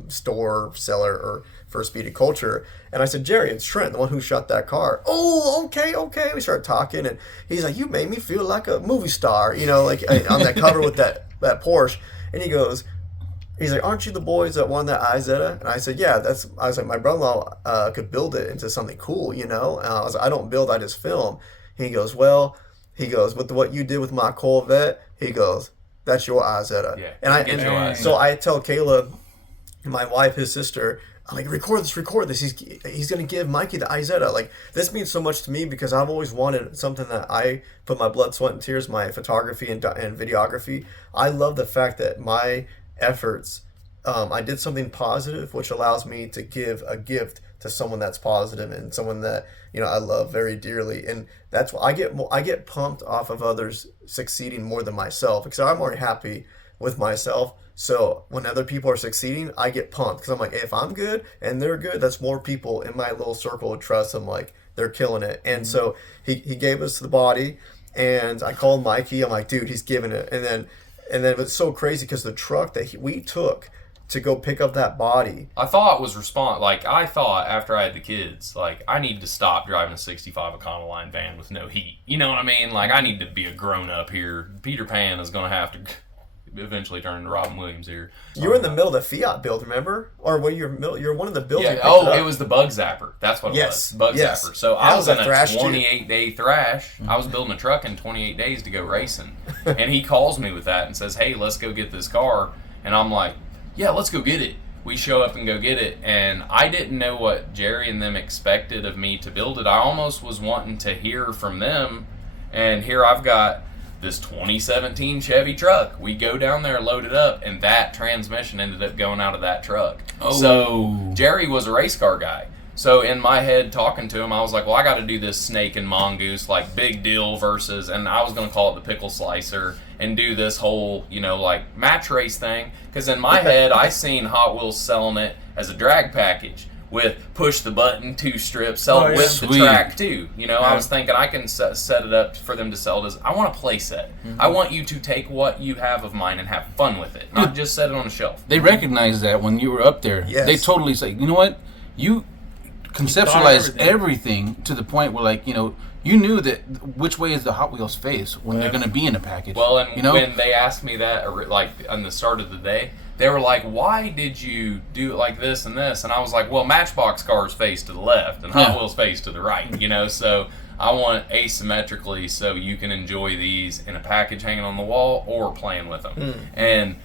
store seller or for Speedy Culture. And I said, Jerry, it's Trent, the one who shot that car. Oh, okay. We started talking, and he's like, you made me feel like a movie star, you know, like on that cover with that Porsche. And he's like, aren't you the boys that won that Isetta? And I said, yeah, I was like, my brother-in-law could build it into something cool, you know? And I was like, I don't build, I just film. He goes, with what you did with my Corvette, he goes, that's your Isetta. Yeah. And so I tell Kayla, my wife, his sister, I'm like, record this. He's gonna give Mikey the Isetta. Like, this means so much to me because I've always wanted something that I put my blood, sweat, and tears, my photography and videography. I love the fact that my efforts, I did something positive, which allows me to give a gift to someone that's positive and someone that, you know, I love very dearly. And that's why I get pumped off of others succeeding more than myself, because I'm already happy with myself. So when other people are succeeding, I get pumped because I'm like, if I'm good and they're good, that's more people in my little circle of trust. I'm like, they're killing it. And so he gave us the body, and I called Mikey. I'm like, dude, he's giving it. And then it was so crazy because the truck that we took to go pick up that body, I thought was I thought after I had the kids, like, I need to stop driving a 65 Econoline van with no heat. You know what I mean? Like, I need to be a grown up here. Peter Pan is going to have to eventually turn into Robin Williams here. You were in the middle of the Fiat build, remember? Or were you're one of the builds? Yeah. It was the Bug Zapper. That's what it was. Bug Zapper. So I was in a 28-day thrash. I was building a truck in 28 days to go racing. And he calls me with that and says, hey, let's go get this car. And I'm like, yeah, let's go get it. We show up and go get it. And I didn't know what Jerry and them expected of me to build it. I almost was wanting to hear from them. And here I've got this 2017 Chevy truck. We go down there, load it up, and that transmission ended up going out of that truck. Oh. So Jerry was a race car guy. So in my head, talking to him, I was like, well, I got to do this snake and mongoose, like, big deal versus, and I was going to call it the pickle slicer and do this whole, you know, like, match race thing. Because in my head, I seen Hot Wheels selling it as a drag package with push the button, 2 strips, sell it with the track too. You know, I was thinking I can set it up for them to sell it as, I want a play set. I want you to take what you have of mine and have fun with it, not just set it on a shelf. They recognized that when you were up there. Yes. They totally say, you know what, you conceptualized everything to the point where, like, you know, you knew that which way is the Hot Wheels face when they're going to be in a package. Well, and you know? When they asked me that, like, on the start of the day, they were like, why did you do it like this and this? And I was like, well, Matchbox cars face to the left and Hot Wheels face to the right, you know? So I want asymmetrically so you can enjoy these in a package hanging on the wall or playing with them. And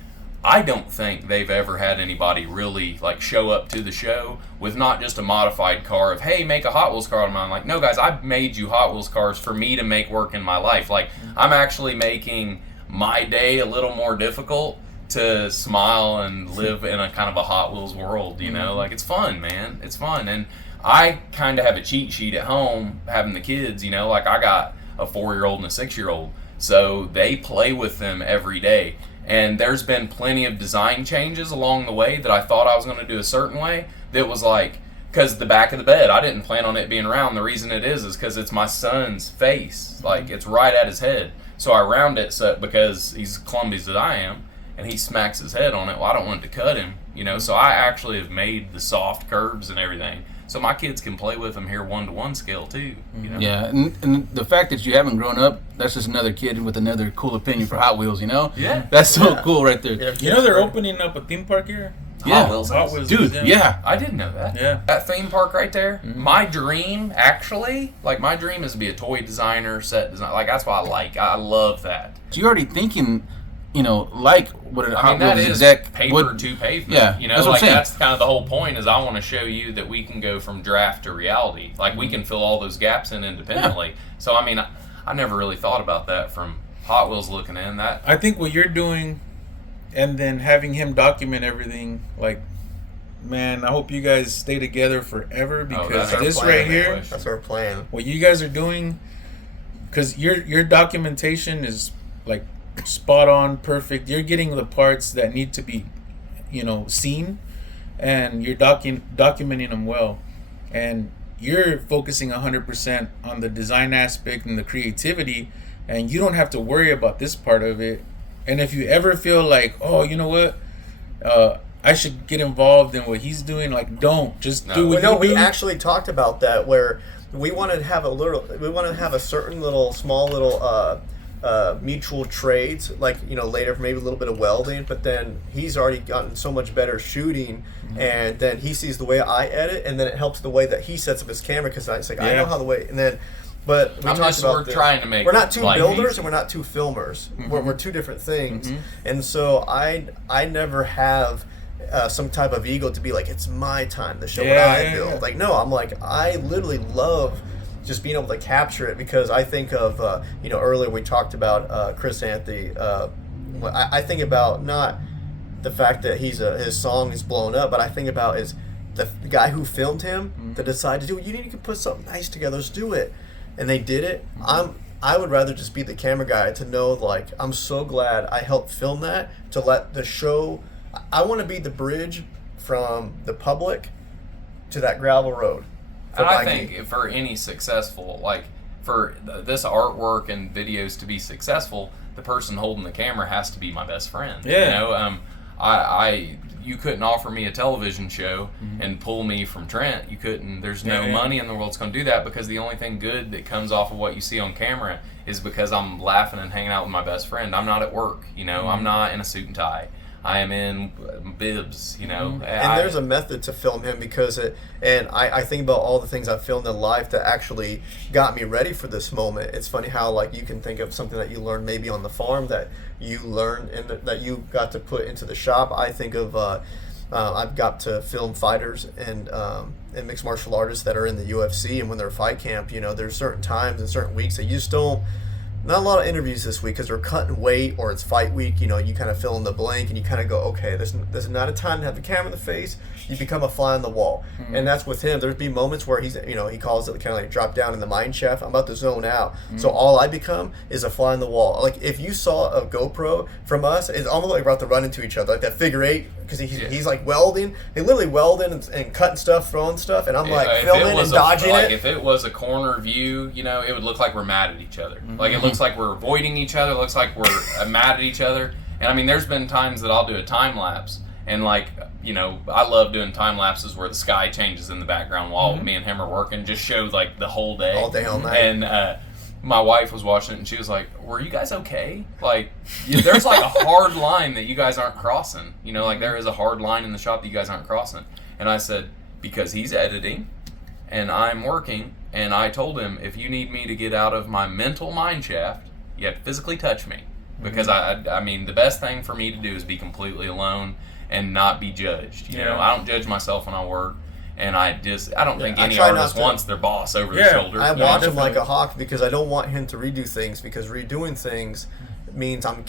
I don't think they've ever had anybody really, like, show up to the show with not just a modified car of, hey, make a Hot Wheels car out of mine. Like, no, guys, I've made you Hot Wheels cars for me to make work in my life. Like, I'm actually making my day a little more difficult to smile and live in a kind of a Hot Wheels world, you know? Like, it's fun, man. It's fun. And I kind of have a cheat sheet at home having the kids, you know? Like, I got a 4-year-old and a 6-year-old. So they play with them every day. And there's been plenty of design changes along the way that I thought I was going to do a certain way that was like, because the back of the bed, I didn't plan on it being round. The reason it is because it's my son's face. Like, it's right at his head. So I round it because he's clumsy as I am, and he smacks his head on it. Well, I don't want it to cut him, so I actually have made the soft curves and everything. So my kids can play with them here 1-to-1 scale too. Yeah, and the fact that you haven't grown up, that's just another kid with another cool opinion for Hot Wheels, Yeah. That's so cool right there. Yeah. They're opening up a theme park here? Yeah. Hot Wheels. Dude, yeah. I didn't know that. Yeah. That theme park right there, my dream, actually, my dream is to be a toy designer, set designer. Like, that's what I love that. So you're already thinking, like what a Hot that Wheels is exec paper to pavement. Yeah, that's what I'm saying. That's kind of the whole point. Is I want to show you that we can go from draft to reality. Like, we can fill all those gaps in independently. Yeah. So I never really thought about that from Hot Wheels looking in. That I think what you're doing, and then having him document everything. Like, man, I hope you guys stay together forever, because this plan, right here, that's our plan. What you guys are doing, because your documentation is like spot on, perfect. You're getting the parts that need to be, seen, and you're documenting them well, and you're focusing 100% on the design aspect and the creativity, and you don't have to worry about this part of it. And if you ever feel like, oh, you know what, I should get involved in what he's doing, like, don't just do what you do. We actually talked about that, where we want to have a certain small little mutual trades, like, later, maybe a little bit of welding, but then he's already gotten so much better shooting, and then he sees the way I edit, and then it helps the way that he sets up his camera, because it's like, I know how the way, and then, but we're trying to make, we're not two builders easy. and we're not two filmers. We're two different things, and so I never have some type of ego to be like, it's my time to show what I build. Yeah. Like, no, I'm like, I literally love just being able to capture it, because I think of, earlier we talked about Chris Anthony. I think about not the fact that his song is blown up, but I think about is the guy who filmed him that decided to do it. You need to put something nice together, let's do it. And they did it. I would rather just be the camera guy, to know, like, I'm so glad I helped film that, to let the show, I want to be the bridge from the public to that gravel road. And I think for any successful, like, for this artwork and videos to be successful, the person holding the camera has to be my best friend. Yeah. You couldn't offer me a television show and pull me from Trent. You couldn't. There's no money in the world that's going to do that, because the only thing good that comes off of what you see on camera is because I'm laughing and hanging out with my best friend. I'm not at work. I'm not in a suit and tie. I am in bibs, And there's a method to film him, because I think about all the things I've filmed in life that actually got me ready for this moment. It's funny how, like, you can think of something that you learned maybe on the farm that you learned and that you got to put into the shop. I think of I've got to film fighters and mixed martial artists that are in the UFC, and when they're fight camp, there's certain times and certain weeks that you just don't. Not a lot of interviews this week because they're cutting weight, or it's fight week. You kind of fill in the blank, and you kind of go, okay, there's not a time to have the camera in the face. You become a fly on the wall, and that's with him. There'd be moments where he's, he calls it kind of like drop down in the mine shaft. I'm about to zone out, so all I become is a fly on the wall. Like, if you saw a GoPro from us, it's almost like we're about to run into each other, like that figure eight, because he's like welding. He literally welding and cutting stuff, throwing stuff, and I'm like filming and dodging it. If it was a corner view, it would look like we're mad at each other. Like, it looks like we're avoiding each other. It looks like we're mad at each other. And there's been times that I'll do a time lapse, and like, I love doing time lapses where the sky changes in the background while me and him are working, just show like the whole day. All day, all night. And my wife was watching it, and she was like, were you guys okay? Like, there's like a hard line that you guys aren't crossing. Like, there is a hard line in the shop that you guys aren't crossing. And I said, because he's editing and I'm working, and I told him, if you need me to get out of my mental mine shaft, you have to physically touch me. Because the best thing for me to do is be completely alone and not be judged. I don't judge myself when I work, and I don't think any artist wants their boss over their shoulder. I watch him like a hawk, because I don't want him to redo things, because redoing things, means I'm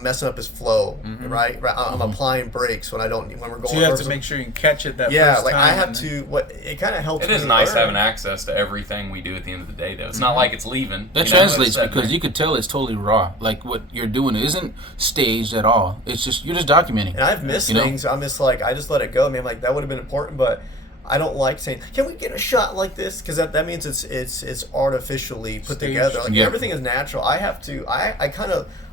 messing up his flow, right? I'm applying brakes when we're going. So you have to make sure you can catch it that yeah, first like time. I have to. What it kind of helps. It is nice having access to everything we do at the end of the day, though. It's not like it's leaving. That translates because you could tell it's totally raw. Like what you're doing isn't staged at all. It's just you're just documenting. And I've missed things. I'm just like I just let it go. I mean, like that would have been important, but I don't like saying, "Can we get a shot like this?" Because that means it's artificially put together. Like everything is natural. I have to.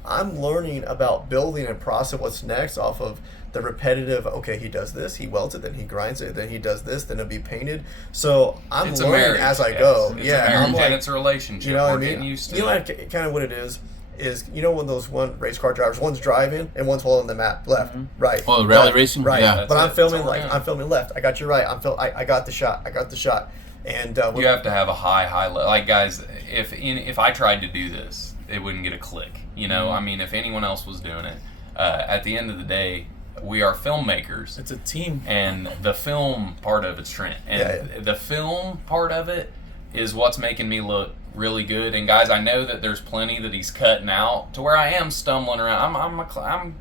I'm learning about building and process what's next off of the repetitive. Okay, he does this, he welds it, then he grinds it, then he does this, then it'll be painted. So I'm learning as I go. It's I'm like, and it's a relationship. You know what I mean? Getting used to you know, kind of what it is when those race car drivers, one's driving and one's holding the map left, right. Oh, rally racing, right? Yeah. But I'm filming left. I got you right. I got the shot. And you have to have a high level. Like guys, if I tried to do this, it wouldn't get a click. You know, I mean, if anyone else was doing it, at the end of the day, we are filmmakers. It's a team, and the film part of it's Trent, and the film part of it is what's making me look really good. And guys, I know that there's plenty that he's cutting out to where I am stumbling around.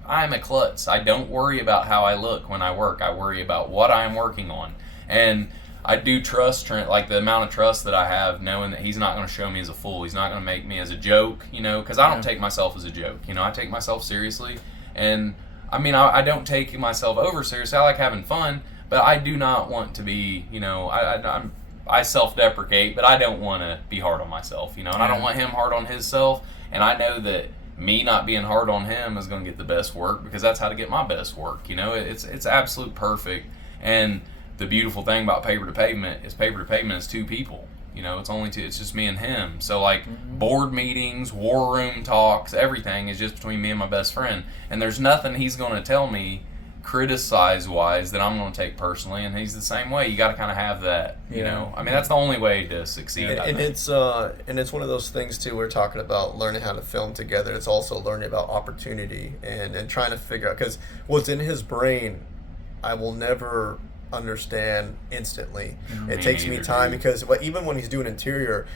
I'm a klutz. I don't worry about how I look when I work. I worry about what I'm working on, and I do trust Trent, like the amount of trust that I have, knowing that he's not going to show me as a fool. He's not going to make me as a joke, you know, because I don't take myself as a joke. You know, I take myself seriously, and I mean, I don't take myself over seriously. I like having fun, but I do not want to be, you know, I self-deprecate, but I don't want to be hard on myself, you know, and I don't want him hard on himself, and I know that me not being hard on him is going to get the best work because that's how to get my best work, you know. It's absolute perfect, and the beautiful thing about Paper to Pavement is two people. You know, it's just me and him. So like board meetings, war room talks, everything is just between me and my best friend. And there's nothing he's going to tell me criticize wise that I'm going to take personally, and he's the same way. You got to kind of have that, you know. I mean, that's the only way to succeed. And it's one of those things too. We're talking about learning how to film together. It's also learning about opportunity and trying to figure out, because what's in his brain, I will never understand instantly. It takes me time because even when he's doing interior,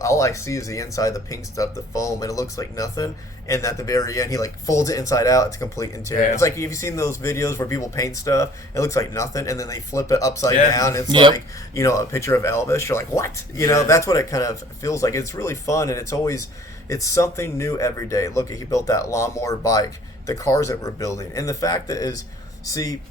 all I see is the inside, the pink stuff, the foam, and it looks like nothing. And at the very end, he like folds it inside out. It's a complete interior. Yeah. It's like, have you seen those videos where people paint stuff? It looks like nothing, and then they flip it upside down. It's like, you know, a picture of Elvis. You're like, what? You know, that's what it kind of feels like. It's really fun, and it's something new every day. Look, he built that lawnmower bike, the cars that we're building, and the fact that is, see,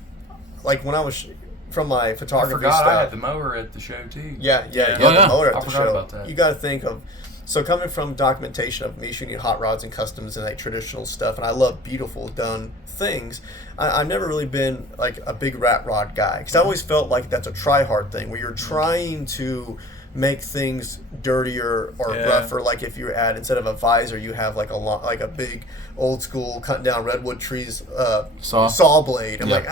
like when I was from my photography stuff. I had the mower at the show too. Yeah, the mower at the show. About that. You got to think of. So coming from documentation of me shooting hot rods and customs and like traditional stuff, and I love beautiful done things, I've never really been like a big rat rod guy, because I always felt like that's a try hard thing where you're trying to make things dirtier or rougher. Like if you add, instead of a visor, you have like a big old school cutting down redwood trees saw blade. I'm like,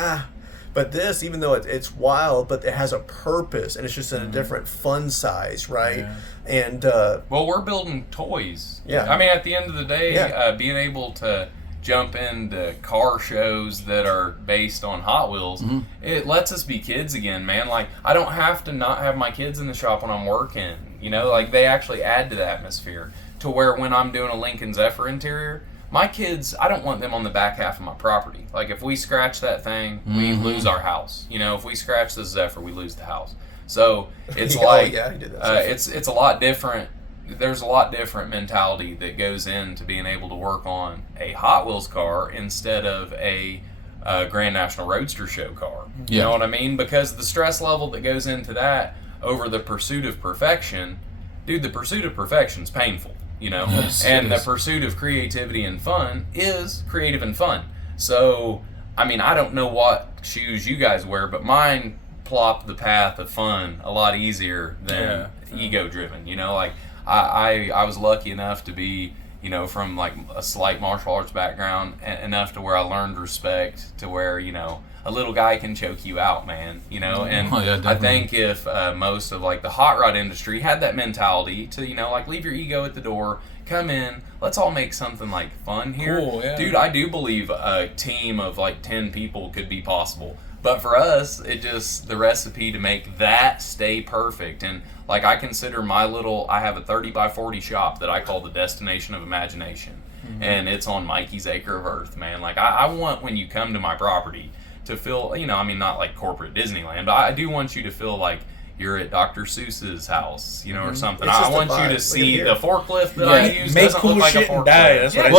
But this, even though it's wild, but it has a purpose, and it's just in a different fun size, right? Yeah. And well, we're building toys. Yeah. I mean, at the end of the day, being able to jump into car shows that are based on Hot Wheels, it lets us be kids again, man. Like, I don't have to not have my kids in the shop when I'm working. You know, like they actually add to the atmosphere to where when I'm doing a Lincoln Zephyr interior, my kids, I don't want them on the back half of my property. Like, if we scratch that thing, we lose our house. You know, if we scratch the Zephyr, we lose the house. So it's he did that. It's a lot different. There's a lot different mentality that goes into being able to work on a Hot Wheels car instead of a Grand National Roadster Show car. You know what I mean? Because the stress level that goes into that over the pursuit of perfection, dude, the pursuit of perfection is painful. You know, and the pursuit of creativity and fun is creative and fun. So, I mean, I don't know what shoes you guys wear, but mine plop the path of fun a lot easier than ego-driven. You know, like I was lucky enough to be, you know, from like a slight martial arts background, enough to where I learned respect to where, you know, a little guy can choke you out, man, you know, and I think if most of like the hot rod industry had that mentality to, you know, like leave your ego at the door, come in, let's all make something like fun here. Cool, yeah. Dude, I do believe a team of like 10 people could be possible. But for us, it just, the recipe to make that stay perfect. And like I consider I have a 30 by 40 shop that I call the destination of imagination. and it's on Mikey's acre of earth, man. Like, I want when you come to my property to feel, you know, I mean, not like corporate Disneyland, but I do want you to feel like you're at Dr. Seuss's house, you know, or something. I want you to see the forklift that I use. Make doesn't cool look like shit a forklift. and die. That's what I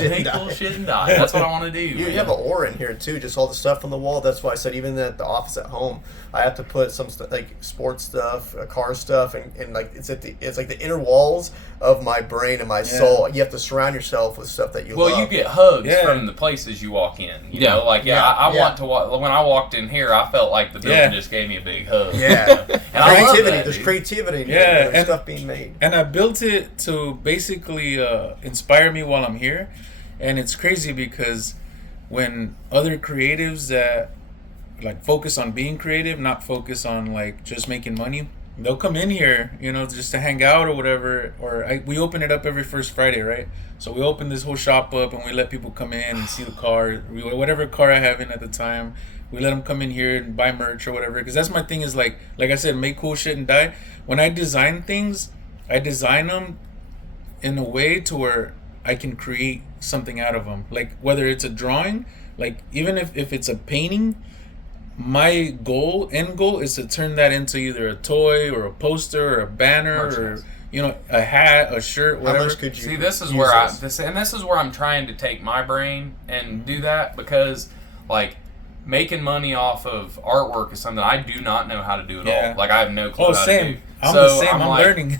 say. Make cool shit and die. That's what I want to do. You have an aura in here too, just all the stuff on the wall. That's why I said even at the office at home, I have to put some like sports stuff, car stuff, and like it's like the inner walls of my brain and my soul. You have to surround yourself with stuff that you love. Well, you get hugs from the places you walk in. You know, like I want to walk. When I walked in here, I felt like the building just gave me a big hug. Yeah. And creativity. There's creativity in here. There's stuff being made. And I built it to basically inspire me while I'm here. And it's crazy because when other creatives that like focus on being creative, not focus on like just making money, they'll come in here, you know, just to hang out or whatever. We open it up every first Friday, right? So we open this whole shop up and we let people come in and see the car, whatever car I have in at the time. We let them come in here and buy merch or whatever. Because that's my thing is like I said, make cool shit and die. When I design things, I design them in a way to where I can create something out of them. Like whether it's a drawing, like even if it's a painting, my end goal is to turn that into either a toy or a poster or a banner or, you know, a hat, a shirt, whatever. How much could you see? This is where this is where I'm trying to take my brain and do that, because like making money off of artwork is something I do not know how to do at all. Like I have no clue how to do. I'm the same. I'm learning.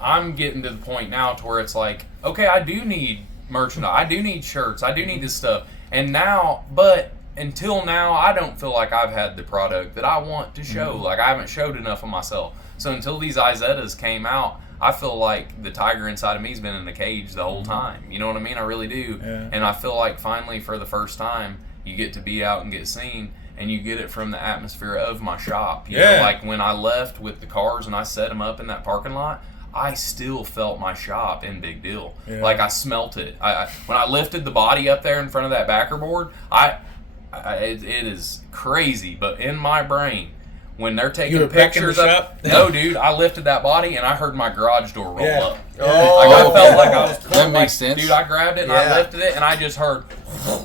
I'm getting to the point now to where it's like, okay, I do need merchandise. I do need shirts. I do need this stuff. And now, but until now, I don't feel like I've had the product that I want to show. Like I haven't showed enough of myself. So until these Izettas came out, I feel like the tiger inside of me's been in the cage the whole time. You know what I mean? I really do. Yeah. And I feel like finally, for the first time, you get to be out and get seen, and you get it from the atmosphere of my shop. You know, like when I left with the cars and I set them up in that parking lot, I still felt my shop in Big Deal. Yeah. Like I smelt it. When I lifted the body up there in front of that backer board, it is crazy, but in my brain, when they're taking pictures of, no, dude, I lifted that body and I heard my garage door roll up. Oh, like I felt like I was pulled. That makes sense. Dude, I grabbed it and I lifted it and I just heard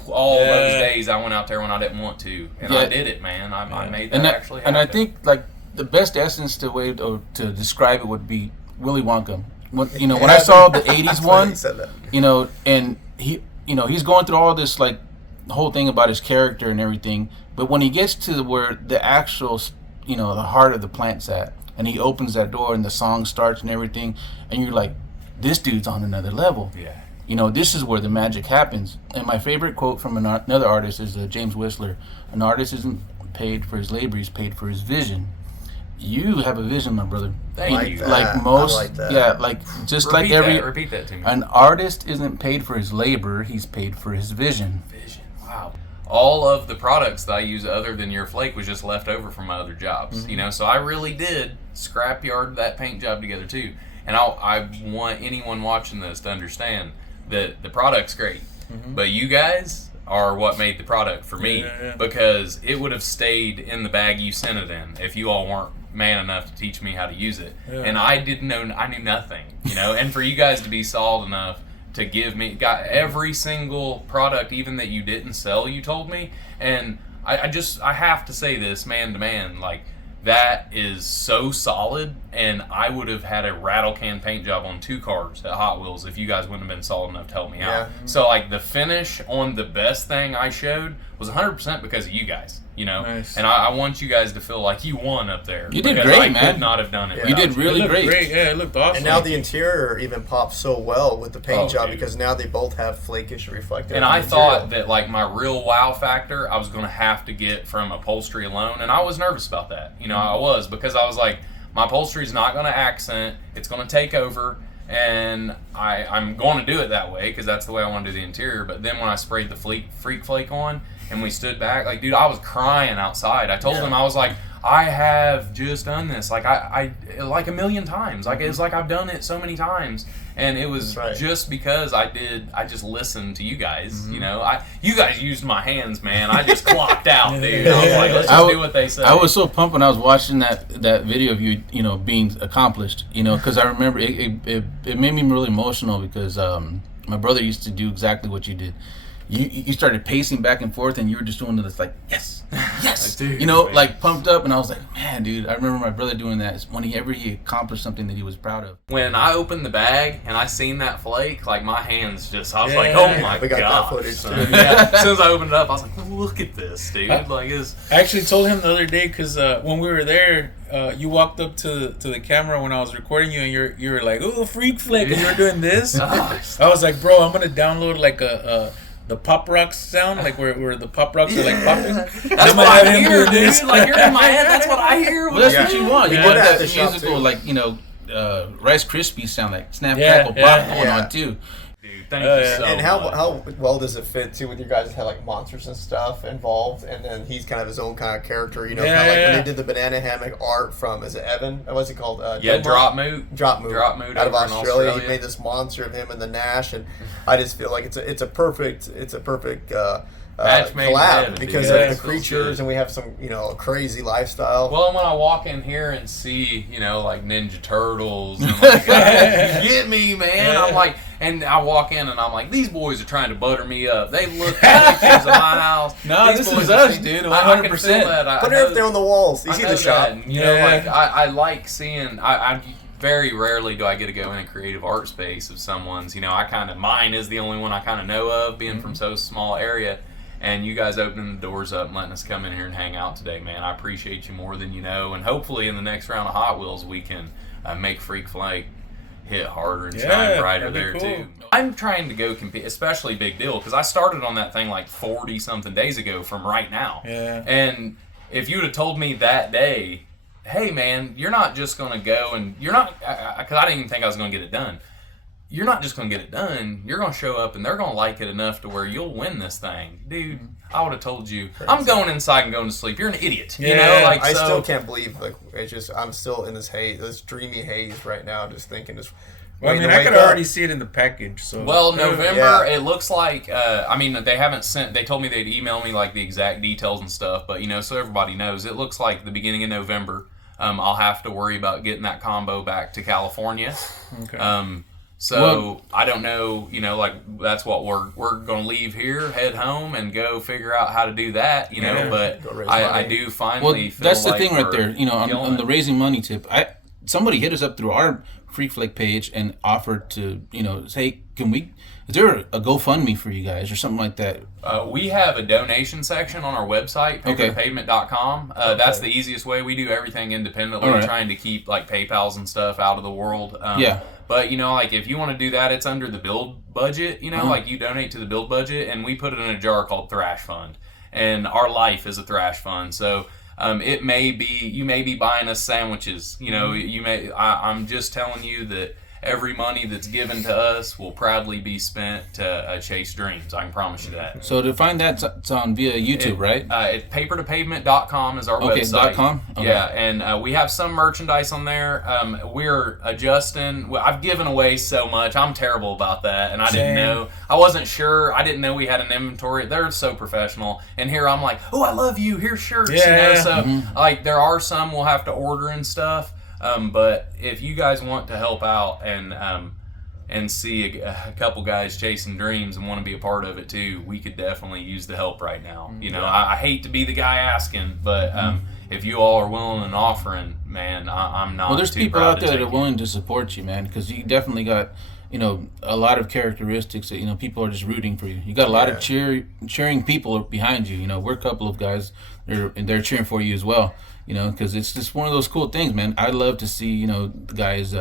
all those days I went out there when I didn't want to, and I did it, man. I made that actually happen. And I think like the best essence to describe it would be Willy Wonka. When I saw the '80s one, you know, and he's going through all this like whole thing about his character and everything, but when he gets to where the actual, you know, the heart of the plant's at, and he opens that door and the song starts and everything, and you're like, this dude's on another level. Yeah. You know, this is where the magic happens. And my favorite quote from another artist is James Whistler. An artist isn't paid for his labor, he's paid for his vision. You have a vision, my brother. Thank you. Like most, I like that. Yeah, like just like every. Repeat that to me. An artist isn't paid for his labor; he's paid for his vision. Vision. Wow. All of the products that I use other than your flake was just left over from my other jobs. You know, so I really did scrapyard that paint job together too. And I want anyone watching this to understand that the product's great, but you guys are what made the product for me, because it would have stayed in the bag you sent it in if you all weren't man enough to teach me how to use it. And I knew nothing, you know. And for you guys to be solid enough to give me every single product, even that you didn't sell, you told me. And I have to say this, man to man, like that is so solid. And I would have had a rattle can paint job on 2 cars at Hot Wheels if you guys wouldn't have been solid enough to help me out. So like the finish on the best thing I showed was 100% because of you guys, you know. Nice. And I want you guys to feel like you won up there. You did great, I man. could not have done it. You did really great. Yeah, it looked awesome. And now the interior even pops so well with the paint job, because now they both have flakish reflective. And I thought that like my real wow factor I was going to have to get from upholstery alone, and I was nervous about that. You know, I was, because I was like, my upholstery is not going to accent. It's going to take over, and I'm going to do it that way because that's the way I want to do the interior. But then when I sprayed the Freak Flake on and we stood back, like, dude, I was crying outside. I told them, I was like, I have just done this like I like a million times. Like it's like I've done it so many times, And it was just because I just listened to you guys, you know. You guys used my hands, man. I just clocked out, dude. I was like, let's just do what they say. I was so pumped when I was watching that video of you, you know, being accomplished, you know, because I remember it made me really emotional because my brother used to do exactly what you did. You started pacing back and forth, and you were just doing this like, yes, you know, like pumped up. And I was like, man, dude, I remember my brother doing that whenever he accomplished something that he was proud of. When I opened the bag and I seen that flake, like my hands just, I was like, oh my god. We got that footage. As soon as I opened it up, I was like, look at this, dude. I actually told him the other day because when we were there, you walked up to the camera when I was recording you, and you were like, oh, freak flick, and you were doing this. I was like, bro, I'm gonna download like the pop rocks sound, like where the pop rocks are like popping. That's what I hear, dude. Like you're in my head. That's what I hear. Well, that's what you want. You want that musical, like, you know, Rice Krispies sound, like snap crackle pop going on too. Thank you so and much. how well does it fit too with you guys have like monsters and stuff involved, and then he's kind of his own kind of character, you know, kind of like when they did the banana hammock art from, is it Evan? What's it called? Drop Moot out of Australia. He made this monster of him and the Nash, and I just feel like it's a perfect collab because of the creatures, and we have some, you know, crazy lifestyle. Well, when I walk in here and see, you know, like Ninja Turtles, and like, you get me, man. I'm like, and I walk in and I'm like, these boys are trying to butter me up. They look at pictures of my house. No, this is us, dude. 100%. Put it up there on the walls. You see the shop. You know, like I like seeing. I very rarely do I get to go in a creative art space of someone's. You know, mine is the only one I kind of know of, being from so small area. And you guys opening the doors up and letting us come in here and hang out today, man. I appreciate you more than you know. And hopefully in the next round of Hot Wheels, we can make Freak Flake hit harder and shine brighter there, cool. too. I'm trying to go compete, especially Big Deal, because I started on that thing like 40-something days ago from right now. Yeah. And if you would have told me that day, hey, man, you're not just going to go and you're not, because I didn't even think I was going to get it done. You're not just going to get it done. You're going to show up and they're going to like it enough to where you'll win this thing. Dude, I would have told you, I'm going inside and going to sleep. You're an idiot. Yeah, you know, like, I still can't believe, like, it's just, I'm still in this haze, this dreamy haze right now, just thinking, well, I mean, I could already see it in the package. So. Well, November, it looks like, I mean, they haven't sent, they told me they'd email me, like, the exact details and stuff, but, you know, so everybody knows, it looks like the beginning of November, I'll have to worry about getting that combo back to California. Okay. So I don't know, you know, like that's what we're going to leave here, head home, and go figure out how to do that, you know. But I do finally feel that's the like thing right there, you know, on the raising money tip. Somebody hit us up through our Freak Flake page and offered to, you know, say, is there a GoFundMe for you guys or something like that? We have a donation section on our website, papertopavement.com. That's the easiest way. We do everything independently, trying to keep like PayPals and stuff out of the world. But, you know, like if you want to do that, it's under the build budget, you know, like you donate to the build budget, and we put it in a jar called Thrash Fund. And our life is a Thrash Fund. So it may be, you may be buying us sandwiches, you know, I'm just telling you that every money that's given to us will proudly be spent to chase dreams. I can promise you that. So to find that, it's on via YouTube, right? It's papertopavement.com is our website. .com? Okay. Yeah, and we have some merchandise on there. We're adjusting. I've given away so much. I'm terrible about that, and I didn't know. I wasn't sure. I didn't know we had an inventory. They're so professional. And here I'm like, oh, I love you. Here's shirts. Yeah. You know? So like there are some we'll have to order and stuff. But if you guys want to help out and see a couple guys chasing dreams and want to be a part of it too, we could definitely use the help right now. You know, I hate to be the guy asking, but if you all are willing and offering, man, I'm not. Well, there's people out there that are willing to support you, man, because you definitely got, you know, a lot of characteristics that, you know, people are just rooting for you. You got a lot of cheering people behind you. You know, we're a couple of guys, they're cheering for you as well. You know, because it's just one of those cool things, man. I love to see, you know, the guys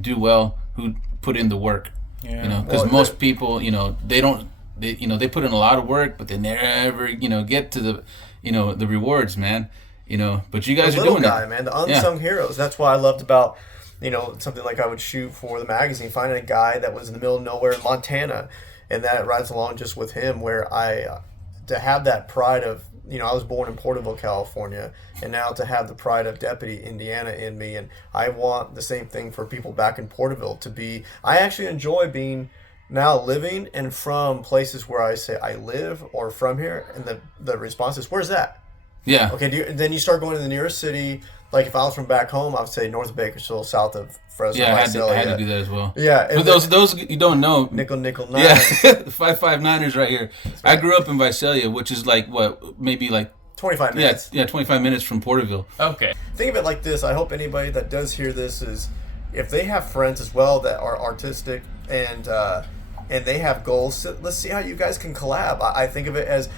do well who put in the work. Yeah. You know, because most people, you know, they put in a lot of work, but they never, you know, get to the, you know, the rewards, man. You know, but you guys are doing it, man. The unsung heroes. That's what I loved about, you know, something like I would shoot for the magazine, finding a guy that was in the middle of nowhere in Montana, and that rides along just with him, where to have that pride of I was born in Porterville, California, and now to have the pride of Deputy, Indiana in me, and I want the same thing for people back in Porterville to be. I actually enjoy being now living and from places where I say I live or from here, and the response is, where's that? Yeah. Okay, then you start going to the nearest city. Like if I was from back home, I would say north of Bakersfield, south of Fresno. Yeah, I had to do that as well. Yeah. But those you don't know. Nickel, nine. Yeah, 559ers right here. Right. I grew up in Visalia, which is like, maybe like 25 minutes. Yeah, 25 minutes from Porterville. Okay. Think of it like this. I hope anybody that does hear this is, if they have friends as well that are artistic and they have goals, let's see how you guys can collab. I think of it as,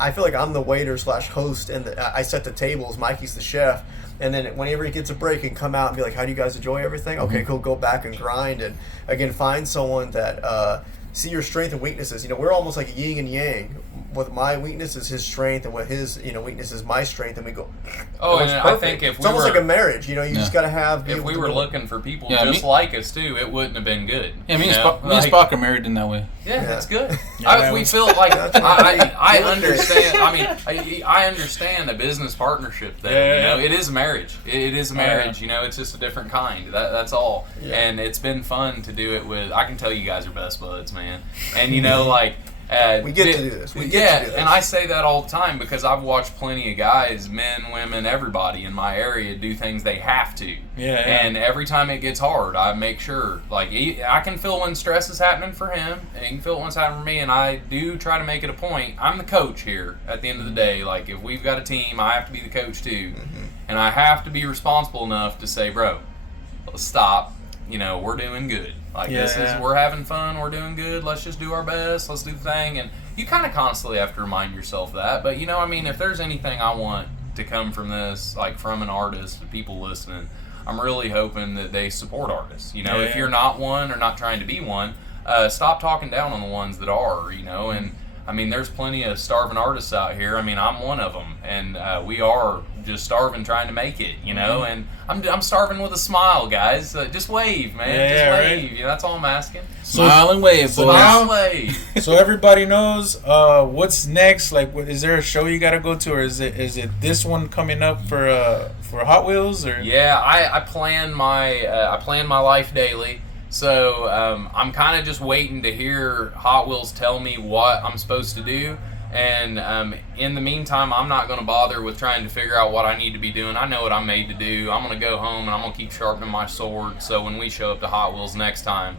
I feel like I'm the waiter / host, and I set the tables. Mikey's the chef. And then whenever he gets a break, he can come out and be like, how do you guys enjoy everything? Okay, cool. Go back and grind. And again, find someone that see your strength and weaknesses. We're almost like a yin and yang. What my weakness is his strength, and what his weakness is my strength, and we go. Oh, and I think if it's almost like a marriage. You just got to have. If we were looking for people just like us too, it wouldn't have been good. Yeah, me and Spock are married in that way. Yeah, that's good. We feel like I understand. I mean, I understand a business partnership. There, it is a marriage. It is a marriage. It's just a different kind. That's all. Yeah. And it's been fun to do it with. I can tell you guys are best buds, man. And like. We get to do this. And I say that all the time because I've watched plenty of guys, men, women, everybody in my area do things they have to. Yeah. And every time it gets hard, I make sure, I can feel when stress is happening for him, and he can feel when it's happening for me, and I do try to make it a point. I'm the coach here at the end of the day. Like, if we've got a team, I have to be the coach too. Mm-hmm. And I have to be responsible enough to say, bro, stop. We're doing good. We're having fun, we're doing good, let's just do our best, let's do the thing. And you kind of constantly have to remind yourself that. But, if there's anything I want to come from this, like from an artist, people listening, I'm really hoping that they support artists. If you're not one or not trying to be one, stop talking down on the ones that are, and there's plenty of starving artists out here. I'm one of them, and we are just starving trying to make it, and I'm starving with a smile, guys. Just wave, man. Just wave. Right? That's all I'm asking. Smile and wave, smile and wave. So everybody knows what's next. Like, is there a show you got to go to, or is it this one coming up for Hot Wheels? Or I plan my life daily. So I'm kind of just waiting to hear Hot Wheels tell me what I'm supposed to do. And in the meantime, I'm not going to bother with trying to figure out what I need to be doing. I know what I'm made to do. I'm going to go home and I'm going to keep sharpening my sword. So when we show up to Hot Wheels next time,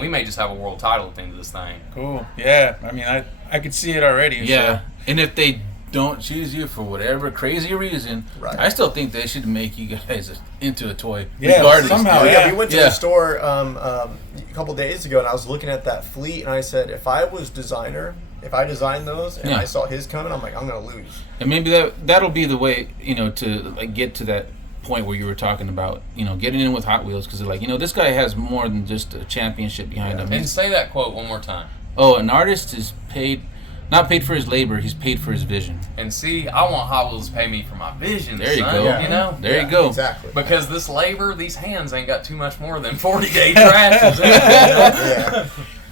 we may just have a world title at the end of this thing. Cool. Yeah. I could see it already. Yeah. So. And if they don't choose you for whatever crazy reason, right. I still think they should make you guys into a toy. Yeah, regardless. Somehow. Yeah, we went to the store a couple days ago, and I was looking at that fleet, and I said, if I was designer, if I designed those, and I saw his coming, I'm like, I'm going to lose. And maybe that'll be the way, to get to that point where you were talking about, getting in with Hot Wheels, because they're like, this guy has more than just a championship behind him. And say that quote one more time. Oh, an artist is not paid for his labor, he's paid for his vision. And see, I want Hot Wheels to pay me for my vision. There you son, go. Yeah. There you go. Exactly. Because this labor, these hands ain't got too much more than 40-day trashes.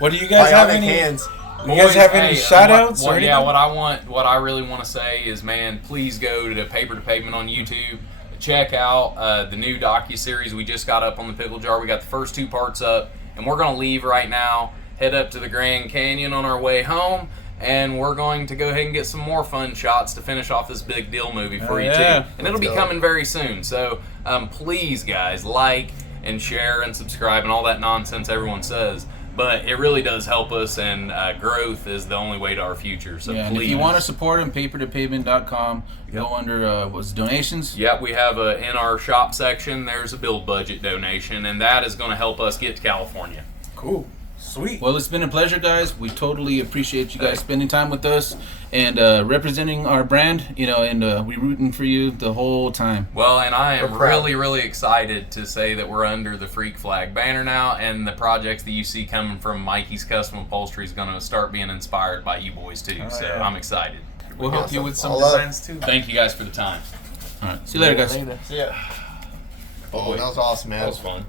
What do you guys have any hands? You guys have any shout-outs? What I really want to say is, man, please go to Paper to Pavement on YouTube. Check out the new docu-series we just got up on the Pickle Jar. We got the first 2 parts up, and we're going to leave right now, head up to the Grand Canyon on our way home, and we're going to go ahead and get some more fun shots to finish off this big deal movie for you, too. And it'll be coming very soon. So please, guys, like and share and subscribe and all that nonsense everyone says. But it really does help us, and growth is the only way to our future. So please. And if you want to support them, papertopavement.com. Go under donations. Yep, we have in our shop section, there's a build budget donation, and that is going to help us get to California. Cool. Sweet. Well, it's been a pleasure, guys. We totally appreciate you guys spending time with us and representing our brand, and we're rooting for you the whole time. Well, and I am really, really excited to say that we're under the Freak Flag banner now, and the projects that you see coming from Mikey's Custom Upholstery is going to start being inspired by you boys, too. I'm excited. We'll help you with some designs, too. Thank you guys for the time. All right. See you later, guys. See ya. Oh, that was awesome, man. That was fun.